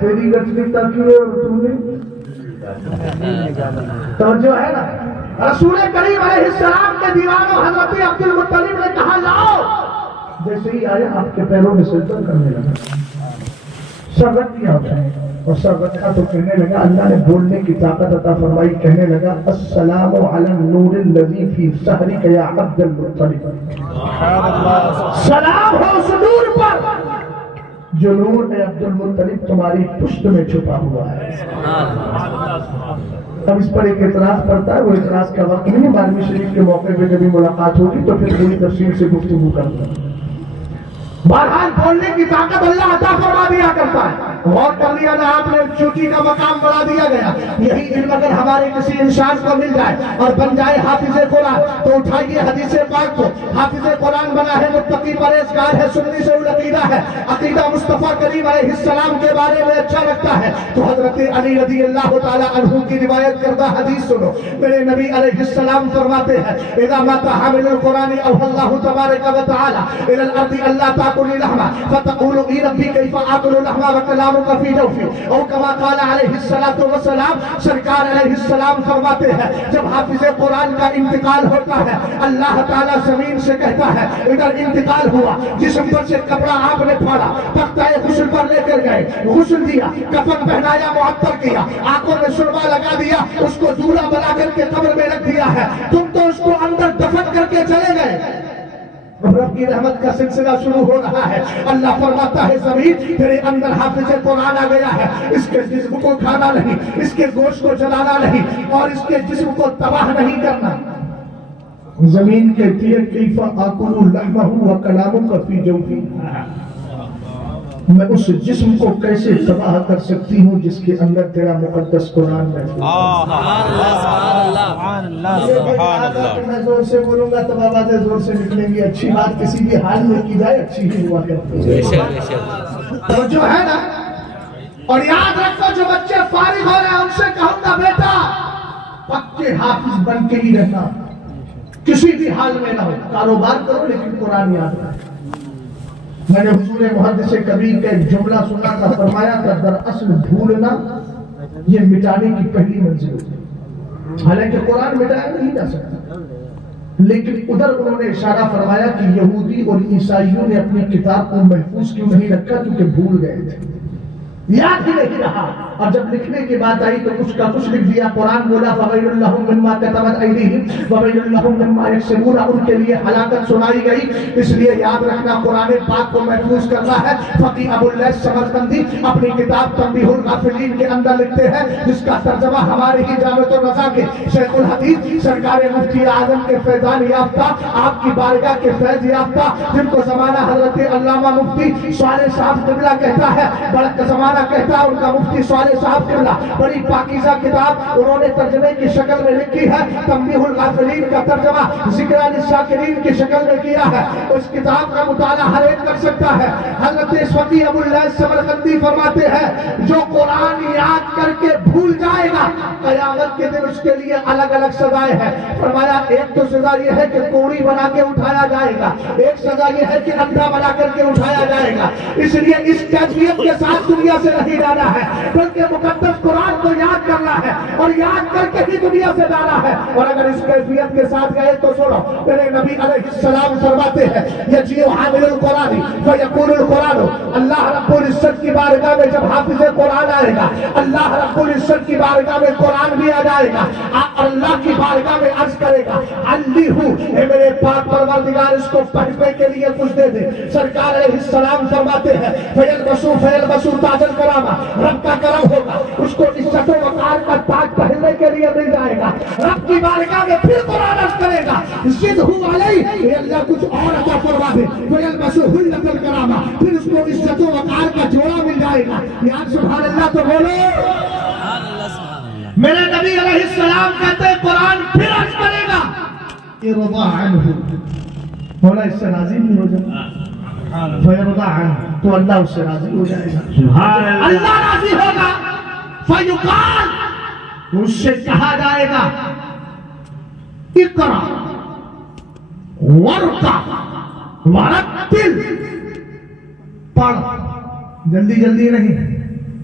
تیری گٹلی تاکہ توجہ ہے نا. رسول کریم علیہ السلام کے دیوانوں حضرت عبد المطلب نے کہا لاؤ. جیسے ہی آیا آپ کے پیروں میں سجدہ کرنے لگا. سر رکھ دیا اس نے اور سر رکھا تو کہنے لگا, اللہ نے بولنے کی طاقت عطا فرمائی, کہنے لگا السلام علی النور الذی فی ظہرک یا عبد المطلب. سلام ہو اس نور پر جو نور ہے عبد المطلب تمہاری پشت میں چھپا ہوا ہے. اب اس پر ایک اعتراض پڑتا ہے, وہ اعتراض کا وقت نہیں. 12ویں شریف کے موقع پہ کبھی ملاقات ہوگی تو پھر پوری تفصیل سے گفتگو کرتا ہے. بہرحال بولنے کی طاقت اللہ عطا فرما دیا کرتا ہے. غور کر لیا نا آپ نے, چوٹی کا مقام بڑھا دیا گیا. یہی علم اگر ہمارے کسی انسان کو مل جائے اور بن جائے حافظ قرآن, تو اٹھائیے حدیث پاک کو. حافظ قرآن بنا ہے, متقی پرہیزگار ہے, سنی سے العقیدہ ہے, عقیدہ مصطفیٰ کریم علیہ السلام کے بارے میں اچھا لگتا ہے, تو حضرت علی رضی اللہ تعالیٰ عنہ کی روایت کردہ حدیث سنو. میرے نبی علیہ السلام فرماتے ہیں اذا مات حامل القرآن اوحى الله تبارک و تعالی الى الارض الا تاكل لحما فتقول اي ربي كيف اكل لحما وكلامك في جوفي او كما قال عليه الصلاه والسلام. سرکار علیہ السلام فرماتے ہیں جب حافظ قرآن کا انتقال ہوتا ہے, اللہ تعالیٰ زمین سے کہتا ہے ادھر انتقال ہوا, جسم پر سے کپڑا آپ نے پھاڑا, تختہ غسل پر لے کر گئے, غسل دیا, کفن پہنایا, معطر کیا, آنکھوں میں سرما لگا دیا, اس کو دولہا بنا کر کے قبر میں رکھ دیا ہے, تم تو اس کو اندر دفن کر کے چلے گئے. رب کی رحمت کا سلسلہ شروع ہو رہا ہے. اللہ فرماتا ہے زمین تیرے اندر حافظ قرآن آ گیا ہے, اس کے جسم کو کھانا نہیں, اس کے گوشت کو جلانا نہیں, اور اس کے جسم کو تباہ نہیں کرنا. زمین کہتی ہے کیف آکل لحمہ وکلامک فی جوفی, میں اس جسم کو کیسے تباہ کر سکتی ہوں جس کے اندر تیرا مقدس قرآن ہے. میں زور سے بولوں گا تب آوازیں زور سے نکلیں گی. اچھی بات کسی بھی حال میں کی جائے اچھی ہی ہوا کرتی ہے. تو جو ہے نا, اور یاد رکھو جو بچے فارغ ہو رہے ہیں ان سے کہوں گا بیٹا پکے حافظ بن کے ہی رہنا, کسی بھی حال میں نہ ہو. کاروبار کرو لیکن قرآن یاد رکھو. میں نے حضور محدث کبیر کا ایک جملہ سنا تھا, فرمایا تھا دراصل بھولنا یہ مٹانے کی پہلی منزل ہوتی ہے. حالانکہ قرآن مٹایا نہیں جا سکتا, لیکن ادھر انہوں نے اشارہ فرمایا کہ یہودی اور عیسائیوں نے اپنی کتاب کو محفوظ کیوں نہیں رکھا, کیونکہ بھول گئے تھے, یاد ہی نہیں رہا. اور جب لکھنے کی بات آئی تو کچھ کا کچھ لکھ دیا. قرآن بولا فَوَيْلٌ لَهُم مِّمَّا كَتَبَتْ أَيْدِيهِمْ وَوَيْلٌ لَهُم مِّمَّا يَكْسِبُونَ, ان کے لیے ہلاکت سنائی گئی. اس لیے یاد رکھنا قرآن پاک کو محفوظ کرنا ہے. فقی ابو اللیث سمرقندی اپنی کتاب تنبیہ الغافلین کے اندر لکھتے ہیں, جس کا ترجمہ ہماری ہی جامعۃ الرضا کے شیخ الحدیث سرکار مفتی اعظم کے فیضان یافتہ, آپ کی بارگاہ کے فیض یافتہ, جن کو زمانہ حضرت علامہ مفتی صالح صاحب قبلہ کہتا ہے, بڑا زمانہ کہتا ہے ان کا مفتی صالح صاحب قبلہ, بڑی پاکیزہ کتاب انہوں نے ترجمے کی شکل میں لکھی ہے. تنبیہ الغافلین کا ترجمہ ذکر للشاکرین کی شکل میں کیا ہے. اس کتاب کا مطالعہ ہر ایک کر سکتا ہے. حضرت فقی ابو اللیث سمرقندی فرماتے ہیں جو قرآن یاد کر کے بھول جائے گا قیامت کے دن اس کے لیے الگ الگ سزائیں ہیں. فرمایا ایک تو سزا یہ ہے کہ کوڑی بنا کے اٹھایا جائے گا, ایک سزا یہ ہے کہ اندھا بنا کر کے اٹھایا جائے گا. اس لیے اس کیفیت کے ساتھ دنیا سے نہیں جانا ہے, بلکہ مقدس قرآن کو یاد کرنا ہے, اور یاد کر کے ہی دنیا سے جانا ہے. اور اگر اس کیفیت کے ساتھ گئے تو سنو, میرے نبی علیہ السلام فرماتے ہیں یجیء حامل القرآن فیقول القرآن, اللہ رب العزت کی بارگاہ میں جب حافظ قرآن آئے گا, اللہ رب العزت کی بارگاہ میں قرآن بھی آ جائے گا, اللہ کی بارگاہ میں عرض کرے گا علی ہوں اے میرے پاک پروردگار اس کو پڑھنے کے لیے کچھ دے دے. سرکار علیہ السلام فرماتے ہیں فیلبسو تاج الکرامہ, رب کا کرم ہوگا, اس کو عزت و وقار کا تاج پہننے کے لیے مل جائے گا. رب کی بارگاہ میں پھر قرآن عرض کرے گا زدہ علیہ, اے اللہ کچھ اور عطا فرما دے. فیلبسو حلۃ الکرامہ, پھر اس کو عزت و وقار کا جوڑا مل جائے گا. یاد سبحان اللہ تو بولو. میرے نبی علیہ السلام کہتے ہیں قرآن پھر عرض کرے گا ارضا عنہ, مولا اس سے راضی نہیں ہو جائے, فیرضا عنہ, تو اللہ اس سے راضی ہو جائے گا. اللہ راضی ہوگا. فیقال, اس سے کہا جائے گا اقرا ورقا ورتل, پڑھ, جلدی جلدی نہیں,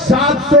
700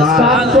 700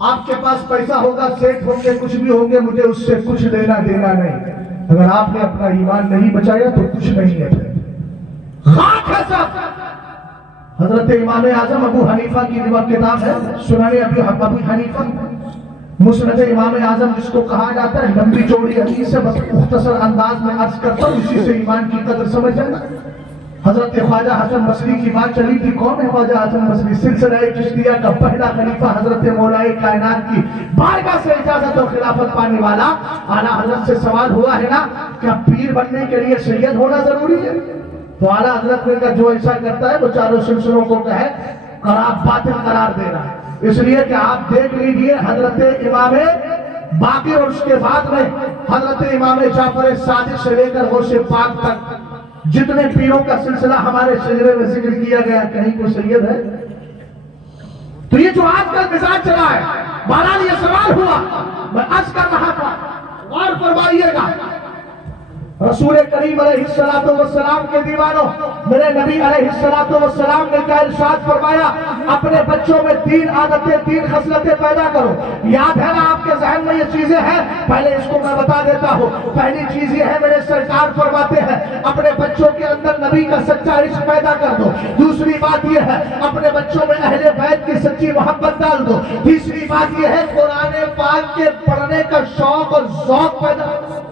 آپ کے پاس پیسہ ہوگا، سیٹ ہوں گے، کچھ بھی ہوں گے، مجھے اس سے کچھ لینا دینا نہیں۔ اگر آپ نے اپنا ایمان نہیں بچایا تو کچھ نہیں ہے، خاک ہے سب۔ حضرت امام اعظم ابو حنیفہ کی کتاب ہے سنن ابو حنیفہ، مسند امام اعظم جس کو کہا جاتا ہے، لمبی چوڑی حدیث ہے، بس مختصر انداز میں عرض کرتا ہوں، اسی سے ایمان کی قدر سمجھ جانا۔ حضرت خواجہ حسن بصری کی بات چلی تھی، کون ہے خواجہ حسن بصری؟ سلسلہ چشتیہ کا پہلا خلیفہ، حضرت مولا کائنات کی بارگاہ سے اجازت و خلافت پانے والا۔ اعلیٰ حضرت سے سوال ہوا ہے نا کہ پیر بننے کے لیے سید ہونا ضروری ہے؟ تو اعلیٰ حضرت نے کہا جو ایسا کرتا ہے وہ چاروں سلسلوں کو کہے باطل قرار دینا، اس لیے کہ آپ دیکھ لیجئے حضرت امام باقر اور اس کے بعد میں حضرت امام جعفر صادق سے لے کر غوث پاک تک جتنے پیروں کا سلسلہ ہمارے شجرے میں ذکر کیا گیا، کہیں کوئی سید ہے؟ تو یہ جو آج کل مزاج چلا ہے، بہرحال یہ سوال ہوا، میں عرض کر رہا تھا، غور فرمائیے گا۔ رسول کریم علیہ السلام کے دیوانوں، میرے نبی علیہ السلام نے کیا ارشاد فرمایا؟ اپنے بچوں میں 3 عادتیں 3 خصلتیں پیدا کرو۔ یاد ہے نا آپ کے ذہن میں یہ چیزیں ہیں؟ پہلے اس کو میں بتا دیتا ہوں۔ پہلی چیز یہ ہے، میرے سرکار فرماتے ہیں اپنے بچوں کے اندر نبی کا سچا عشق پیدا کر دو۔ دوسری بات یہ ہے اپنے بچوں میں اہل بیت کی سچی محبت ڈال دو۔ تیسری بات یہ ہے قرآن پاک کے پڑھنے کا شوق اور ذوق پیدا کر دو۔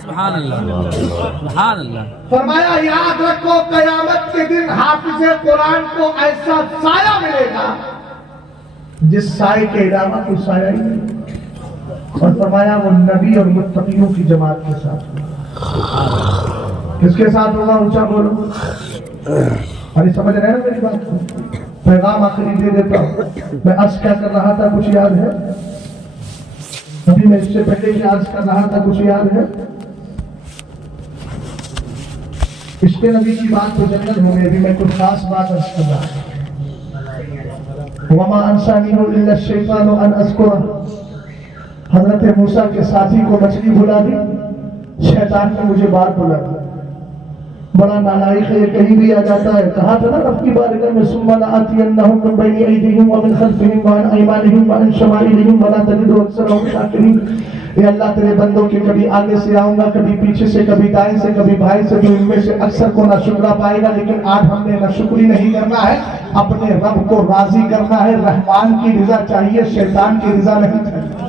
سبحان اللہ سبحان اللہ۔ فرمایا یاد رکھو قیامت کے دن حافظ قرآن کو ایسا سایہ ملے گا جس سائے کے علاوہ کوئی سایہ ہی نہیں، اور فرمایا وہ نبی اور متقیوں کی جماعت کے ساتھ ہوگا۔ کس کے ساتھ ہوگا؟ اونچا بولو۔ ابھی سمجھ رہے ہیں میری بات کو؟ پیغام آخری دے دیتا ہوں۔ میں عرض کیا کر رہا تھا کچھ یاد ہے؟ ابھی میں اس سے پہلے ہی عرض کر رہا تھا کچھ یاد ہے؟ عشق نبی کی بات تو جنت ہو گئی، ابھی میں کچھ خاص بات عرض کر رہا ہوں۔ وَمَا أَنْسَانِهُ إِلَّا الشَّيْطَانُ أَنْ أَذْكُرَهُ۔ حضرت موسیٰ کے ساتھی کو مچھلی بھلا دی، شیطان نے مجھے بار بھلا دیا۔ بڑا نالائق ہے، کہیں بھی آ جاتا ہے۔ کہا تھا نا رب کی بارگاہ میں ثُمَّ لَآتِيَنَّهُم مِّن بَيْنِ أَيْدِيهِمْ وَمِنْ خَلْفِهِمْ وَعَنْ أَيْمَانِهِمْ وَعَنْ شَمَائِلِهِمْ وَلَا تَجِدُ أَكْثَرَهُمْ شَاكِرِينَ۔ اے اللہ تیرے بندوں کے کبھی آگے سے آؤں گا، کبھی پیچھے سے، کبھی دائیں سے، کبھی بھائی سے، تو ان میں سے اکثر کو نہ شکرہ پائے گا۔ لیکن آج ہم نے نہ شکری نہیں کرنا ہے، اپنے رب کو راضی کرنا ہے۔ رحمان کی رضا چاہیے، شیطان کی رضا نہیں چاہیے۔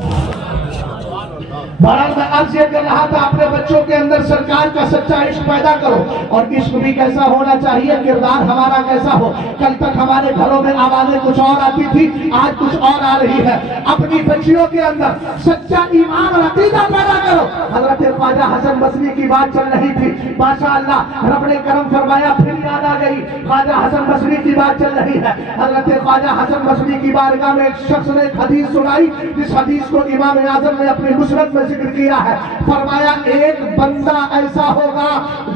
بہرحال میں عرض یہ کر رہا تھا اپنے بچوں کے اندر سرکار کا سچا عشق پیدا کرو، اور عشق بھی کیسا ہونا چاہیے، کردار ہمارا کیسا ہو۔ کل تک ہمارے گھروں میں آوازیں کچھ اور آتی تھی، آج کچھ اور آ رہی ہے۔ اپنی بچیوں کے اندر سچا ایمان اور عقیدہ پیدا کرو۔ حضرت خواجہ حسن بصری کی بات چل رہی تھی، ماشاءاللہ رب نے کرم فرمایا، پھر یاد آ گئی، خواجہ حسن بصری کی بات چل رہی ہے۔ حضرت خواجہ حسن بصری کی بارگاہ میں ایک شخص نے ایک حدیث سنائی، جس حدیث کو امام اعظم نے اپنی مسند میں ذکر کیا ہے۔ فرمایا ایک بندہ ایسا ہوگا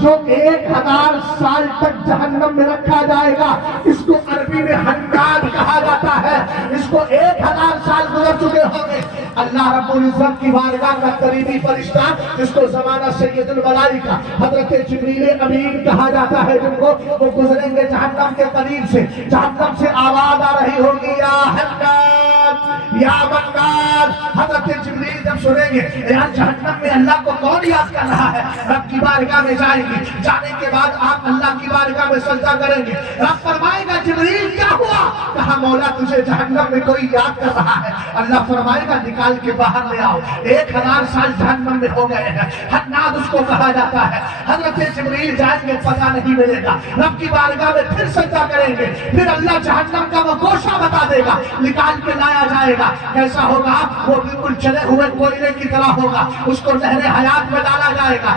جو 1000 سال تک جہنم میں رکھا جائے گا، اس کو عربی میں حناد کہا جاتا ہے۔ اس کو 1000 سال گزر چکے ہوں گے، اللہ رب العزت کی بارگاہ کا قریبی فرشتہ، جس کو زمانہ سید الملائکہ حضرت جبریل امین کہا جاتا ہے، جن کو وہ گزریں گے جہنم کے قریب سے، جہنم سے آواز آ رہی ہوگی یا حناد یا مناد۔ حضرت جبریل جب سنیں گے یار جہنم میں اللہ کو کون یاد کر رہا ہے، رب کی بارگاہ میں جائیں گے، جانے کے بعد آپ اللہ کی بارگاہ میں سجدہ کریں گے۔ رب فرمائے گا جبریل کیا ہوا؟ کہا مولا تجھے جہنم میں کوئی یاد کر رہا ہے۔ اللہ فرمائے گا نکال کے باہر لے آؤ، 1000 سال جہنم میں ہو گئے ہیں، حناد اس کو کہا جاتا ہے۔ حضرت جبریل جائیں گے، پتہ نہیں ملے گا، رب کی بارگاہ میں پھر سجدہ کریں گے، پھر اللہ جہنم کا وہ گوشہ بتا دے گا، نکال کے لایا جائے گا۔ کیسا ہوگا؟ وہ بالکل چلے ہوئے کوئلے کی طرح ہوگا، اس کو نہر حیات میں ڈالا جائے گا،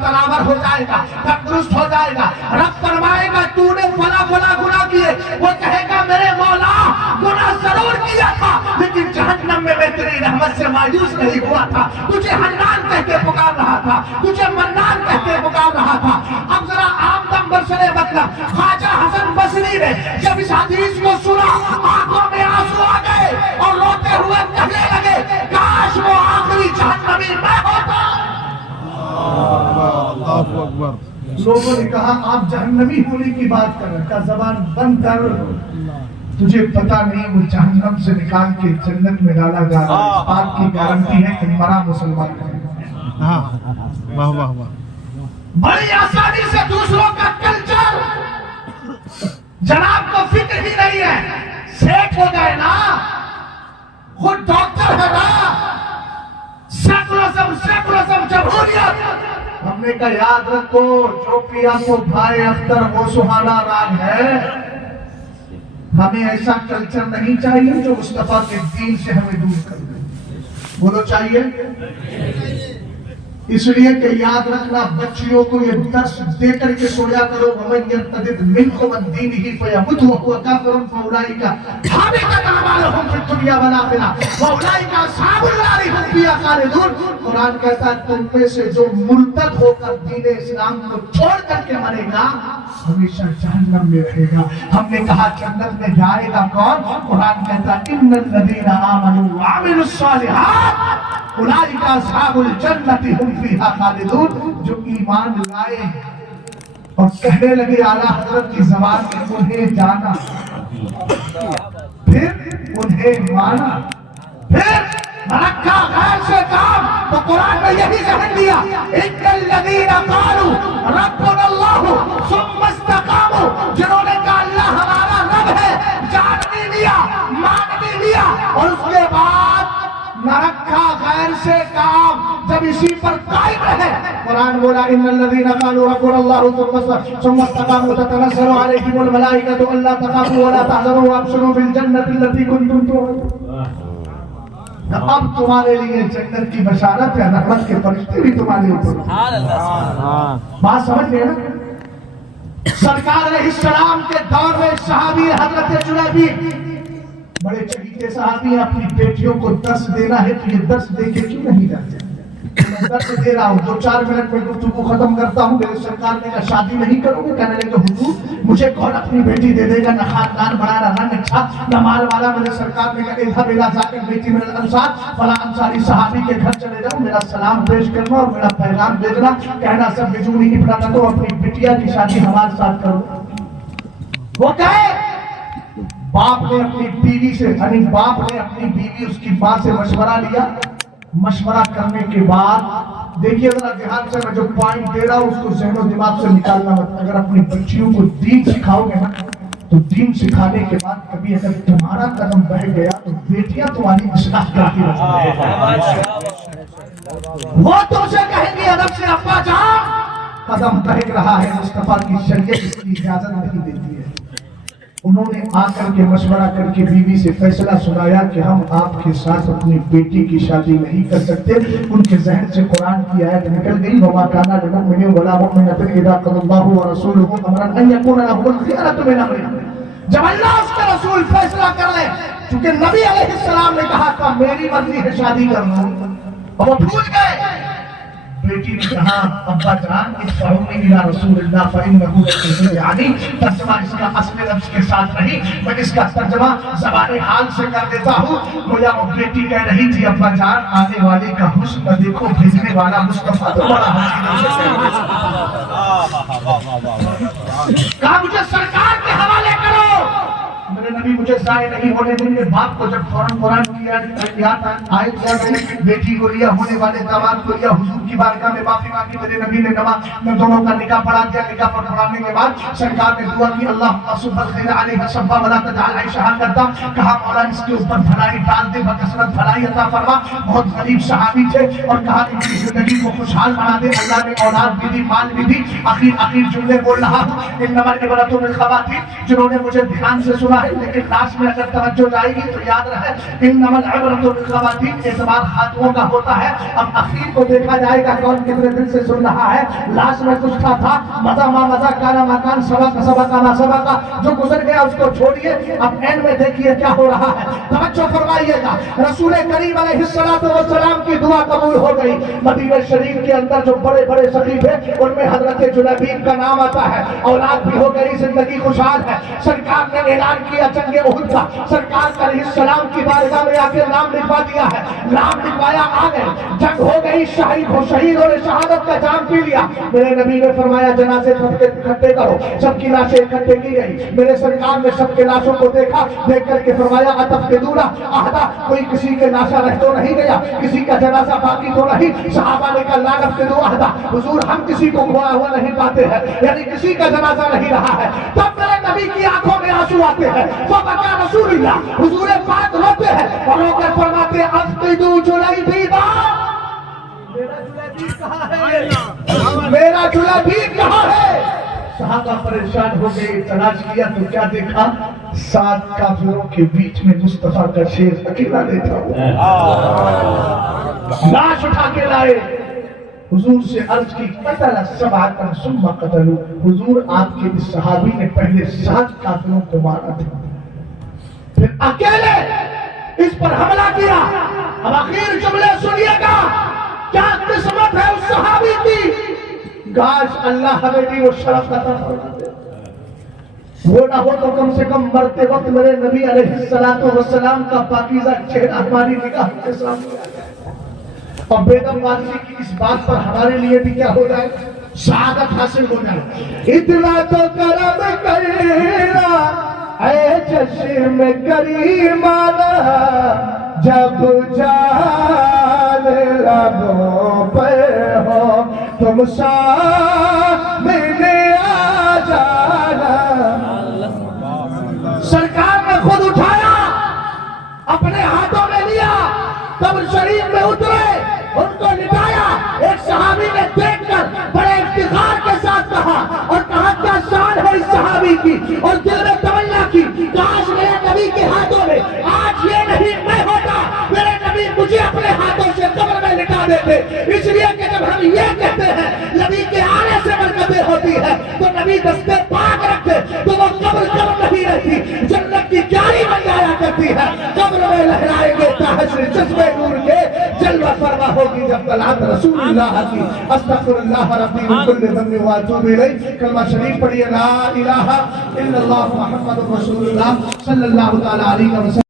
تناور ہو جائے گا، تندرست ہو جائے گا۔ رب فرمائے گا تو نے فلاں فلاں گناہ کیے، وہ کہے گا میرے مولا گناہ ضرور کیا تھا، لیکن جہنم میں تیری رحمت سے مایوس نہیں ہوا تھا، تجھے حنان کہہ کے پکار رہا تھا، تجھے منان کہہ کے پکار رہا تھا۔ اب ذرا عام دم برسنے مطلب خواجہ حسن بصری نے جب اس حدیث کو سنا، آنکھوں میں آنسو آ گئے اور روتے ہوئے کہنے لگے کاش وہ آخری جہنمی میں ہوتا۔ اللہ اکبر۔ لوگوں نے کہا آپ جہنمی ہونے کی بات کر رہے ہیں، کہا زبان بند کر، تجھے پتا نہیں وہ جہنم سے نکال کے جنت میں ڈالا جا رہا ہے. اس بات کی گارنٹی ہے کہ مرا مسلمان ہے. ہاں واہ واہ واہ. بڑی آسانی سے دوسروں کا کلچر جناب کو فکر ہی نہیں ہے. سیٹ ہو گئے نا, خود ڈاکٹر ہے نا, سیکولرزم جمہوریت. ہم نے کہا یاد رکھو جو پیا تو بھائی اختر وہ سہانا راگ ہے. ہمیں ایسا کلچر نہیں چاہیے جو مصطفیٰ کے دین سے ہمیں دور کر دے. بولو چاہیے. اس لیے کہ یاد رکھنا بچیوں کو یہ درس دے کر کے سویا کرو ومن یرتد منکم عن دینہ فیمت وہو کافر فاولئک حبطت اعمالهم فی الدنیا والآخرہ واولئک اصحاب النار هم فیہا خالدون. قرآن کہتا ہے تم میں سے جو مرتد ہو کر دین اسلام کو چھوڑ کر کے مرے گا ہمیشہ جہنم میں رہے گا. ہم نے کہا جنت میں جائے گا کون؟ قرآن کہتا ہے ان الذین آمنوا وعملوا الصالحات اولئک اصحاب الجنۃ هم فیہا خالدون. جو ایمان لائے اور کہنے لگے اعلیٰ حضرت کی زبان میں انہیں جانا, پھر انہیں مانا, پھر رکھا غیر سے کام, تو قرآن میں یہی ذہن دیا ان الذین قالوا ربنا اللہ ثم استقاموا. جنہوں نے کہا اللہ ہمارا رب ہے, جان بھی لیا مان بھی لیا اور اس کے بعد نہ رکھا غیر سے کام, جب اسی پر قائم رہے. قرآن بولا ان الذین قالوا ربنا اللہ ثم استقاموا تتنزل علیہم الملائکۃ الا تخافوا ولا تحزنوا وابشروا بالجنۃ التي کنتم توعدون. اب تمہارے لیے جنت کی بشارت ہے, رحمت کے فرشتے بھی تمہارے اوپر. بات سمجھ گئے نا. سرکار علیہ السلام کے دور میں صحابی حضرت جلیبی بڑے چہیتے صحابی, اپنی بیٹیوں کو درس دینا ہے تو یہ درس دے کے کیوں نہیں جاتے؟ میں درس دے رہا ہوں, 2-4 منٹ میں گفتگو ختم کرتا ہوں. میرے سرکار نے کہا شادی نہیں کروں گے؟ کہنے لگے حضور مجھے کون اپنی بیٹی دے دے گا, نہ خاندان بڑا نہ رنگ اچھا نہ مال والا. میرے سرکار نے کہا اذهب الى ذاك البيت من الانصار فلا انصاری صحابی کے گھر چلے جاؤ, میرا سلام پیش کرنا اور میرا پیغام بھیجنا, کہنا سب بجونی ابنتو اپنی بٹیا کی شادی ہمارے ساتھ کرو. وہ کہے باپ نے اپنی بیوی سے, یعنی باپ نے اپنی بیوی اس کی ماں سے مشورہ لیا. مشورہ کرنے کے بعد دیکھیے ذرا دھیان سے, میں جو پوائنٹ دے رہا ہوں اس کو ذہن و دماغ سے نکالنا مت. اگر اپنی بچیوں کو دین سکھاؤ گے نا تو دین سکھانے کے بعد کبھی اگر تمہارا قدم بڑھ گیا تو بیٹیاں تمہاری اصلاح کرتی رہیں. وہ تم سے کہیں گی ادب سے ابا جان قدم بڑھ رہا ہے, مصطفیٰ کی شریعت اس کی اجازت نہیں دیتی ہے. انہوں نے آ کر کے مشورہ کر کے بیوی سے فیصلہ سنایا کہ ہم آپ کے ساتھ اپنی بیٹی کی شادی نہیں کر سکتے. ان کے ذہن سے قرآن کی آیت نکل گئی وما کان للمؤمن ولا مؤمنۃ اذا قضى الله ورسوله امرا ان يكون لهم الخيرة من امرهم. جب اللہ اس کا رسول فیصلہ کر لے, چونکہ نبی علیہ السلام نے کہا تھا میری مرضی ہے شادی کرنا, وہ بھول گئے. بیٹی نے کہا ابا جان ادفعونی الی رسول اللہ فانہ لقوی علی. ترجمہ اس کا اصل لفظ کے ساتھ نہیں, میں اس کا ترجمہ زبان حال سے کر دیتا ہوں. گویا وہ بیٹی کہہ رہی تھی ابا جان آنے والے کا حسن دیکھو, بھیجنے والا مصطفیٰ تو بڑا حسین ہے. کہا مجھے سرکار کے حوالے کرو. میرے نبی مجھے ضائع نہیں ہونے دیں گے. باپ کو جب فوراً قرآن کی آیت بیٹی کو لیا, ہونے والے داماد کو لیا, حضور کی بارگاہ میں معافی مانگی. میرے نبی نے نماز دونوں کا نکاح پڑھا دیا. نکاح پڑھانے کے بعد سرکار نے دعا کی اللہ صب الخیر علیہ صبا ولا تجعل عیشھا کرتا. کہا مولا اس کے اوپر بھلائی ڈال دے, بکثرت بھلائی عطا فرما. بہت غریب صحابی تھے اور کہا ان کی زندگی کو خوشحال بنا دے. اللہ نے اولاد بھی دی, مال بھی دی. آخر جملے بول رہا ہوں انما العبرۃ بالخواتیم. جنہوں نے مجھے دھیان سے سنا ہے لیکن لاسٹ میں اگر توجہ جائے گی تو یاد رہے انما العبرۃ بالخواتیم, اعتبار خاتموں کا ہوتا ہے. اب اخیر کو دیکھا جائے گا کون کتنے دل سے سن رہا ہے. لاسٹ میں کچھ تھا مزہ ما مزہ کانا مکان سبق سبق ما سبق, جو گزر گیا اس کو چھوڑیے. اب اینڈ میں دیکھیے کیا ہو رہا ہے, توجہ فرمائیے گا. رسول کریم علیہ الصلوۃ والسلام کی دعا قبول ہو گئی. مدینہ شریف کے اندر جو بڑے بڑے سقیف ہیں ان میں حضرت جلیبیب کا نام آتا ہے. اولاد بھی ہو گئی, زندگی خوشحال ہے. سرکار نے اعلان کیا جنگ احد کا. سرکار علیہ السلام کی بارگاہ میں جا کے نام لکھوا دیا ہے. نام لکھوایا, آ گئے, جنگ ہو گئی, شہید ہو, شہیدوں نے شہادت کا جام پی لیا. میرے نبی نے فرمایا جنازے اکٹھے کرو. سب کی لاشیں اکٹھے کی گئی. میرے سرکار نے سب کے لاشوں کو دیکھا, دیکھ کر کے فرمایا اتفقدون احدا, کوئی کسی کے لاشا رہ تو نہیں گیا, کسی کا جنازہ باقی تو نہیں. صحابہ نے کہا لا نفقدوا احدا, حضور ہم کسی کو کھویا ہوا نہیں پاتے ہیں, یعنی کسی کا جنازہ نہیں رہا ہے. تب میرے نبی کی آنکھوں میں آنسو آتے ہیں. فبکا رسول اللہ, حضور پاک روتے ہیں اور رو کر فرماتے ہیں افقدوا جلیبیبا, میرا جلیبیب کہاں ہے, میرا جلیبیب کہاں ہے. صحابہ پریشان ہو گئے, تلاش کیا تو کیا دیکھا, 7 کافروں کے بیچ میں مصطفیٰ کا شیر اکیلا لیٹا ہوا. لاش اٹھا کے لائے, حضور سے عرض کی قتل 7 ثم قتلوا, حضور آپ کے اس صحابی نے پہلے 7 کافروں کو مارا تھا, پھر اکیلے اس پر حملہ کیا. اب آخر جملے سنیے گا, کیا قسمت ہے اس صحابی کی, کاش اللہ ہمیں بھی وہ شرف عطا فرما دے. وہ نہ ہو تو کم سے کم مرتے وقت میرے نبی علیہ السلام کا پاکیزہ چہرہ ہماری نگاہ کے سامنے آ جائے, اور بیگم واضح کی اس بات پر ہمارے لیے بھی کیا ہو جائے, سعادت حاصل ہو جائے. اتنا تو کرم کرنا اے چشم کریمانہ, جب جان لبوں پر ہو تم سامنے آ جانا. سرکار نے خود اٹھایا, اپنے ہاتھوں میں لیا, قبر شریف میں اترے, ان کو لٹایا. ایک صحابی نے دیکھ کر بڑے افتخار کے ساتھ کہا, اور کہا کیا شان ہے اس صحابی کی, اور دل میں تمنا کی کاش میرے نبی کے ہاتھوں میں آج یہ نہیں میں ہوتا, میرے نبی مجھے اپنے ہاتھوں سے قبر میں لٹا دیتے. اس لیے کہ جب ہم یہ کہتے ہیں نبی کے آنے سے برکتیں ہوتی ہے, تو نبی دستے پاک رکھتے تو وہ قبر نہیں رہتی, جنت کی جاری بن جایا کرتی ہے. قبر میں لہرائیں گے تحشر چشمے نور کے, جلوہ فرما ہوگی جب طلعت رسول اللہ کی. استغفر اللہ ربی من کل ذنب واتوب الیہ. کلمہ شریف پڑھیے, لا الہ الا اللہ محمد رسول اللہ صلی اللہ تعالی علیہ وسلم.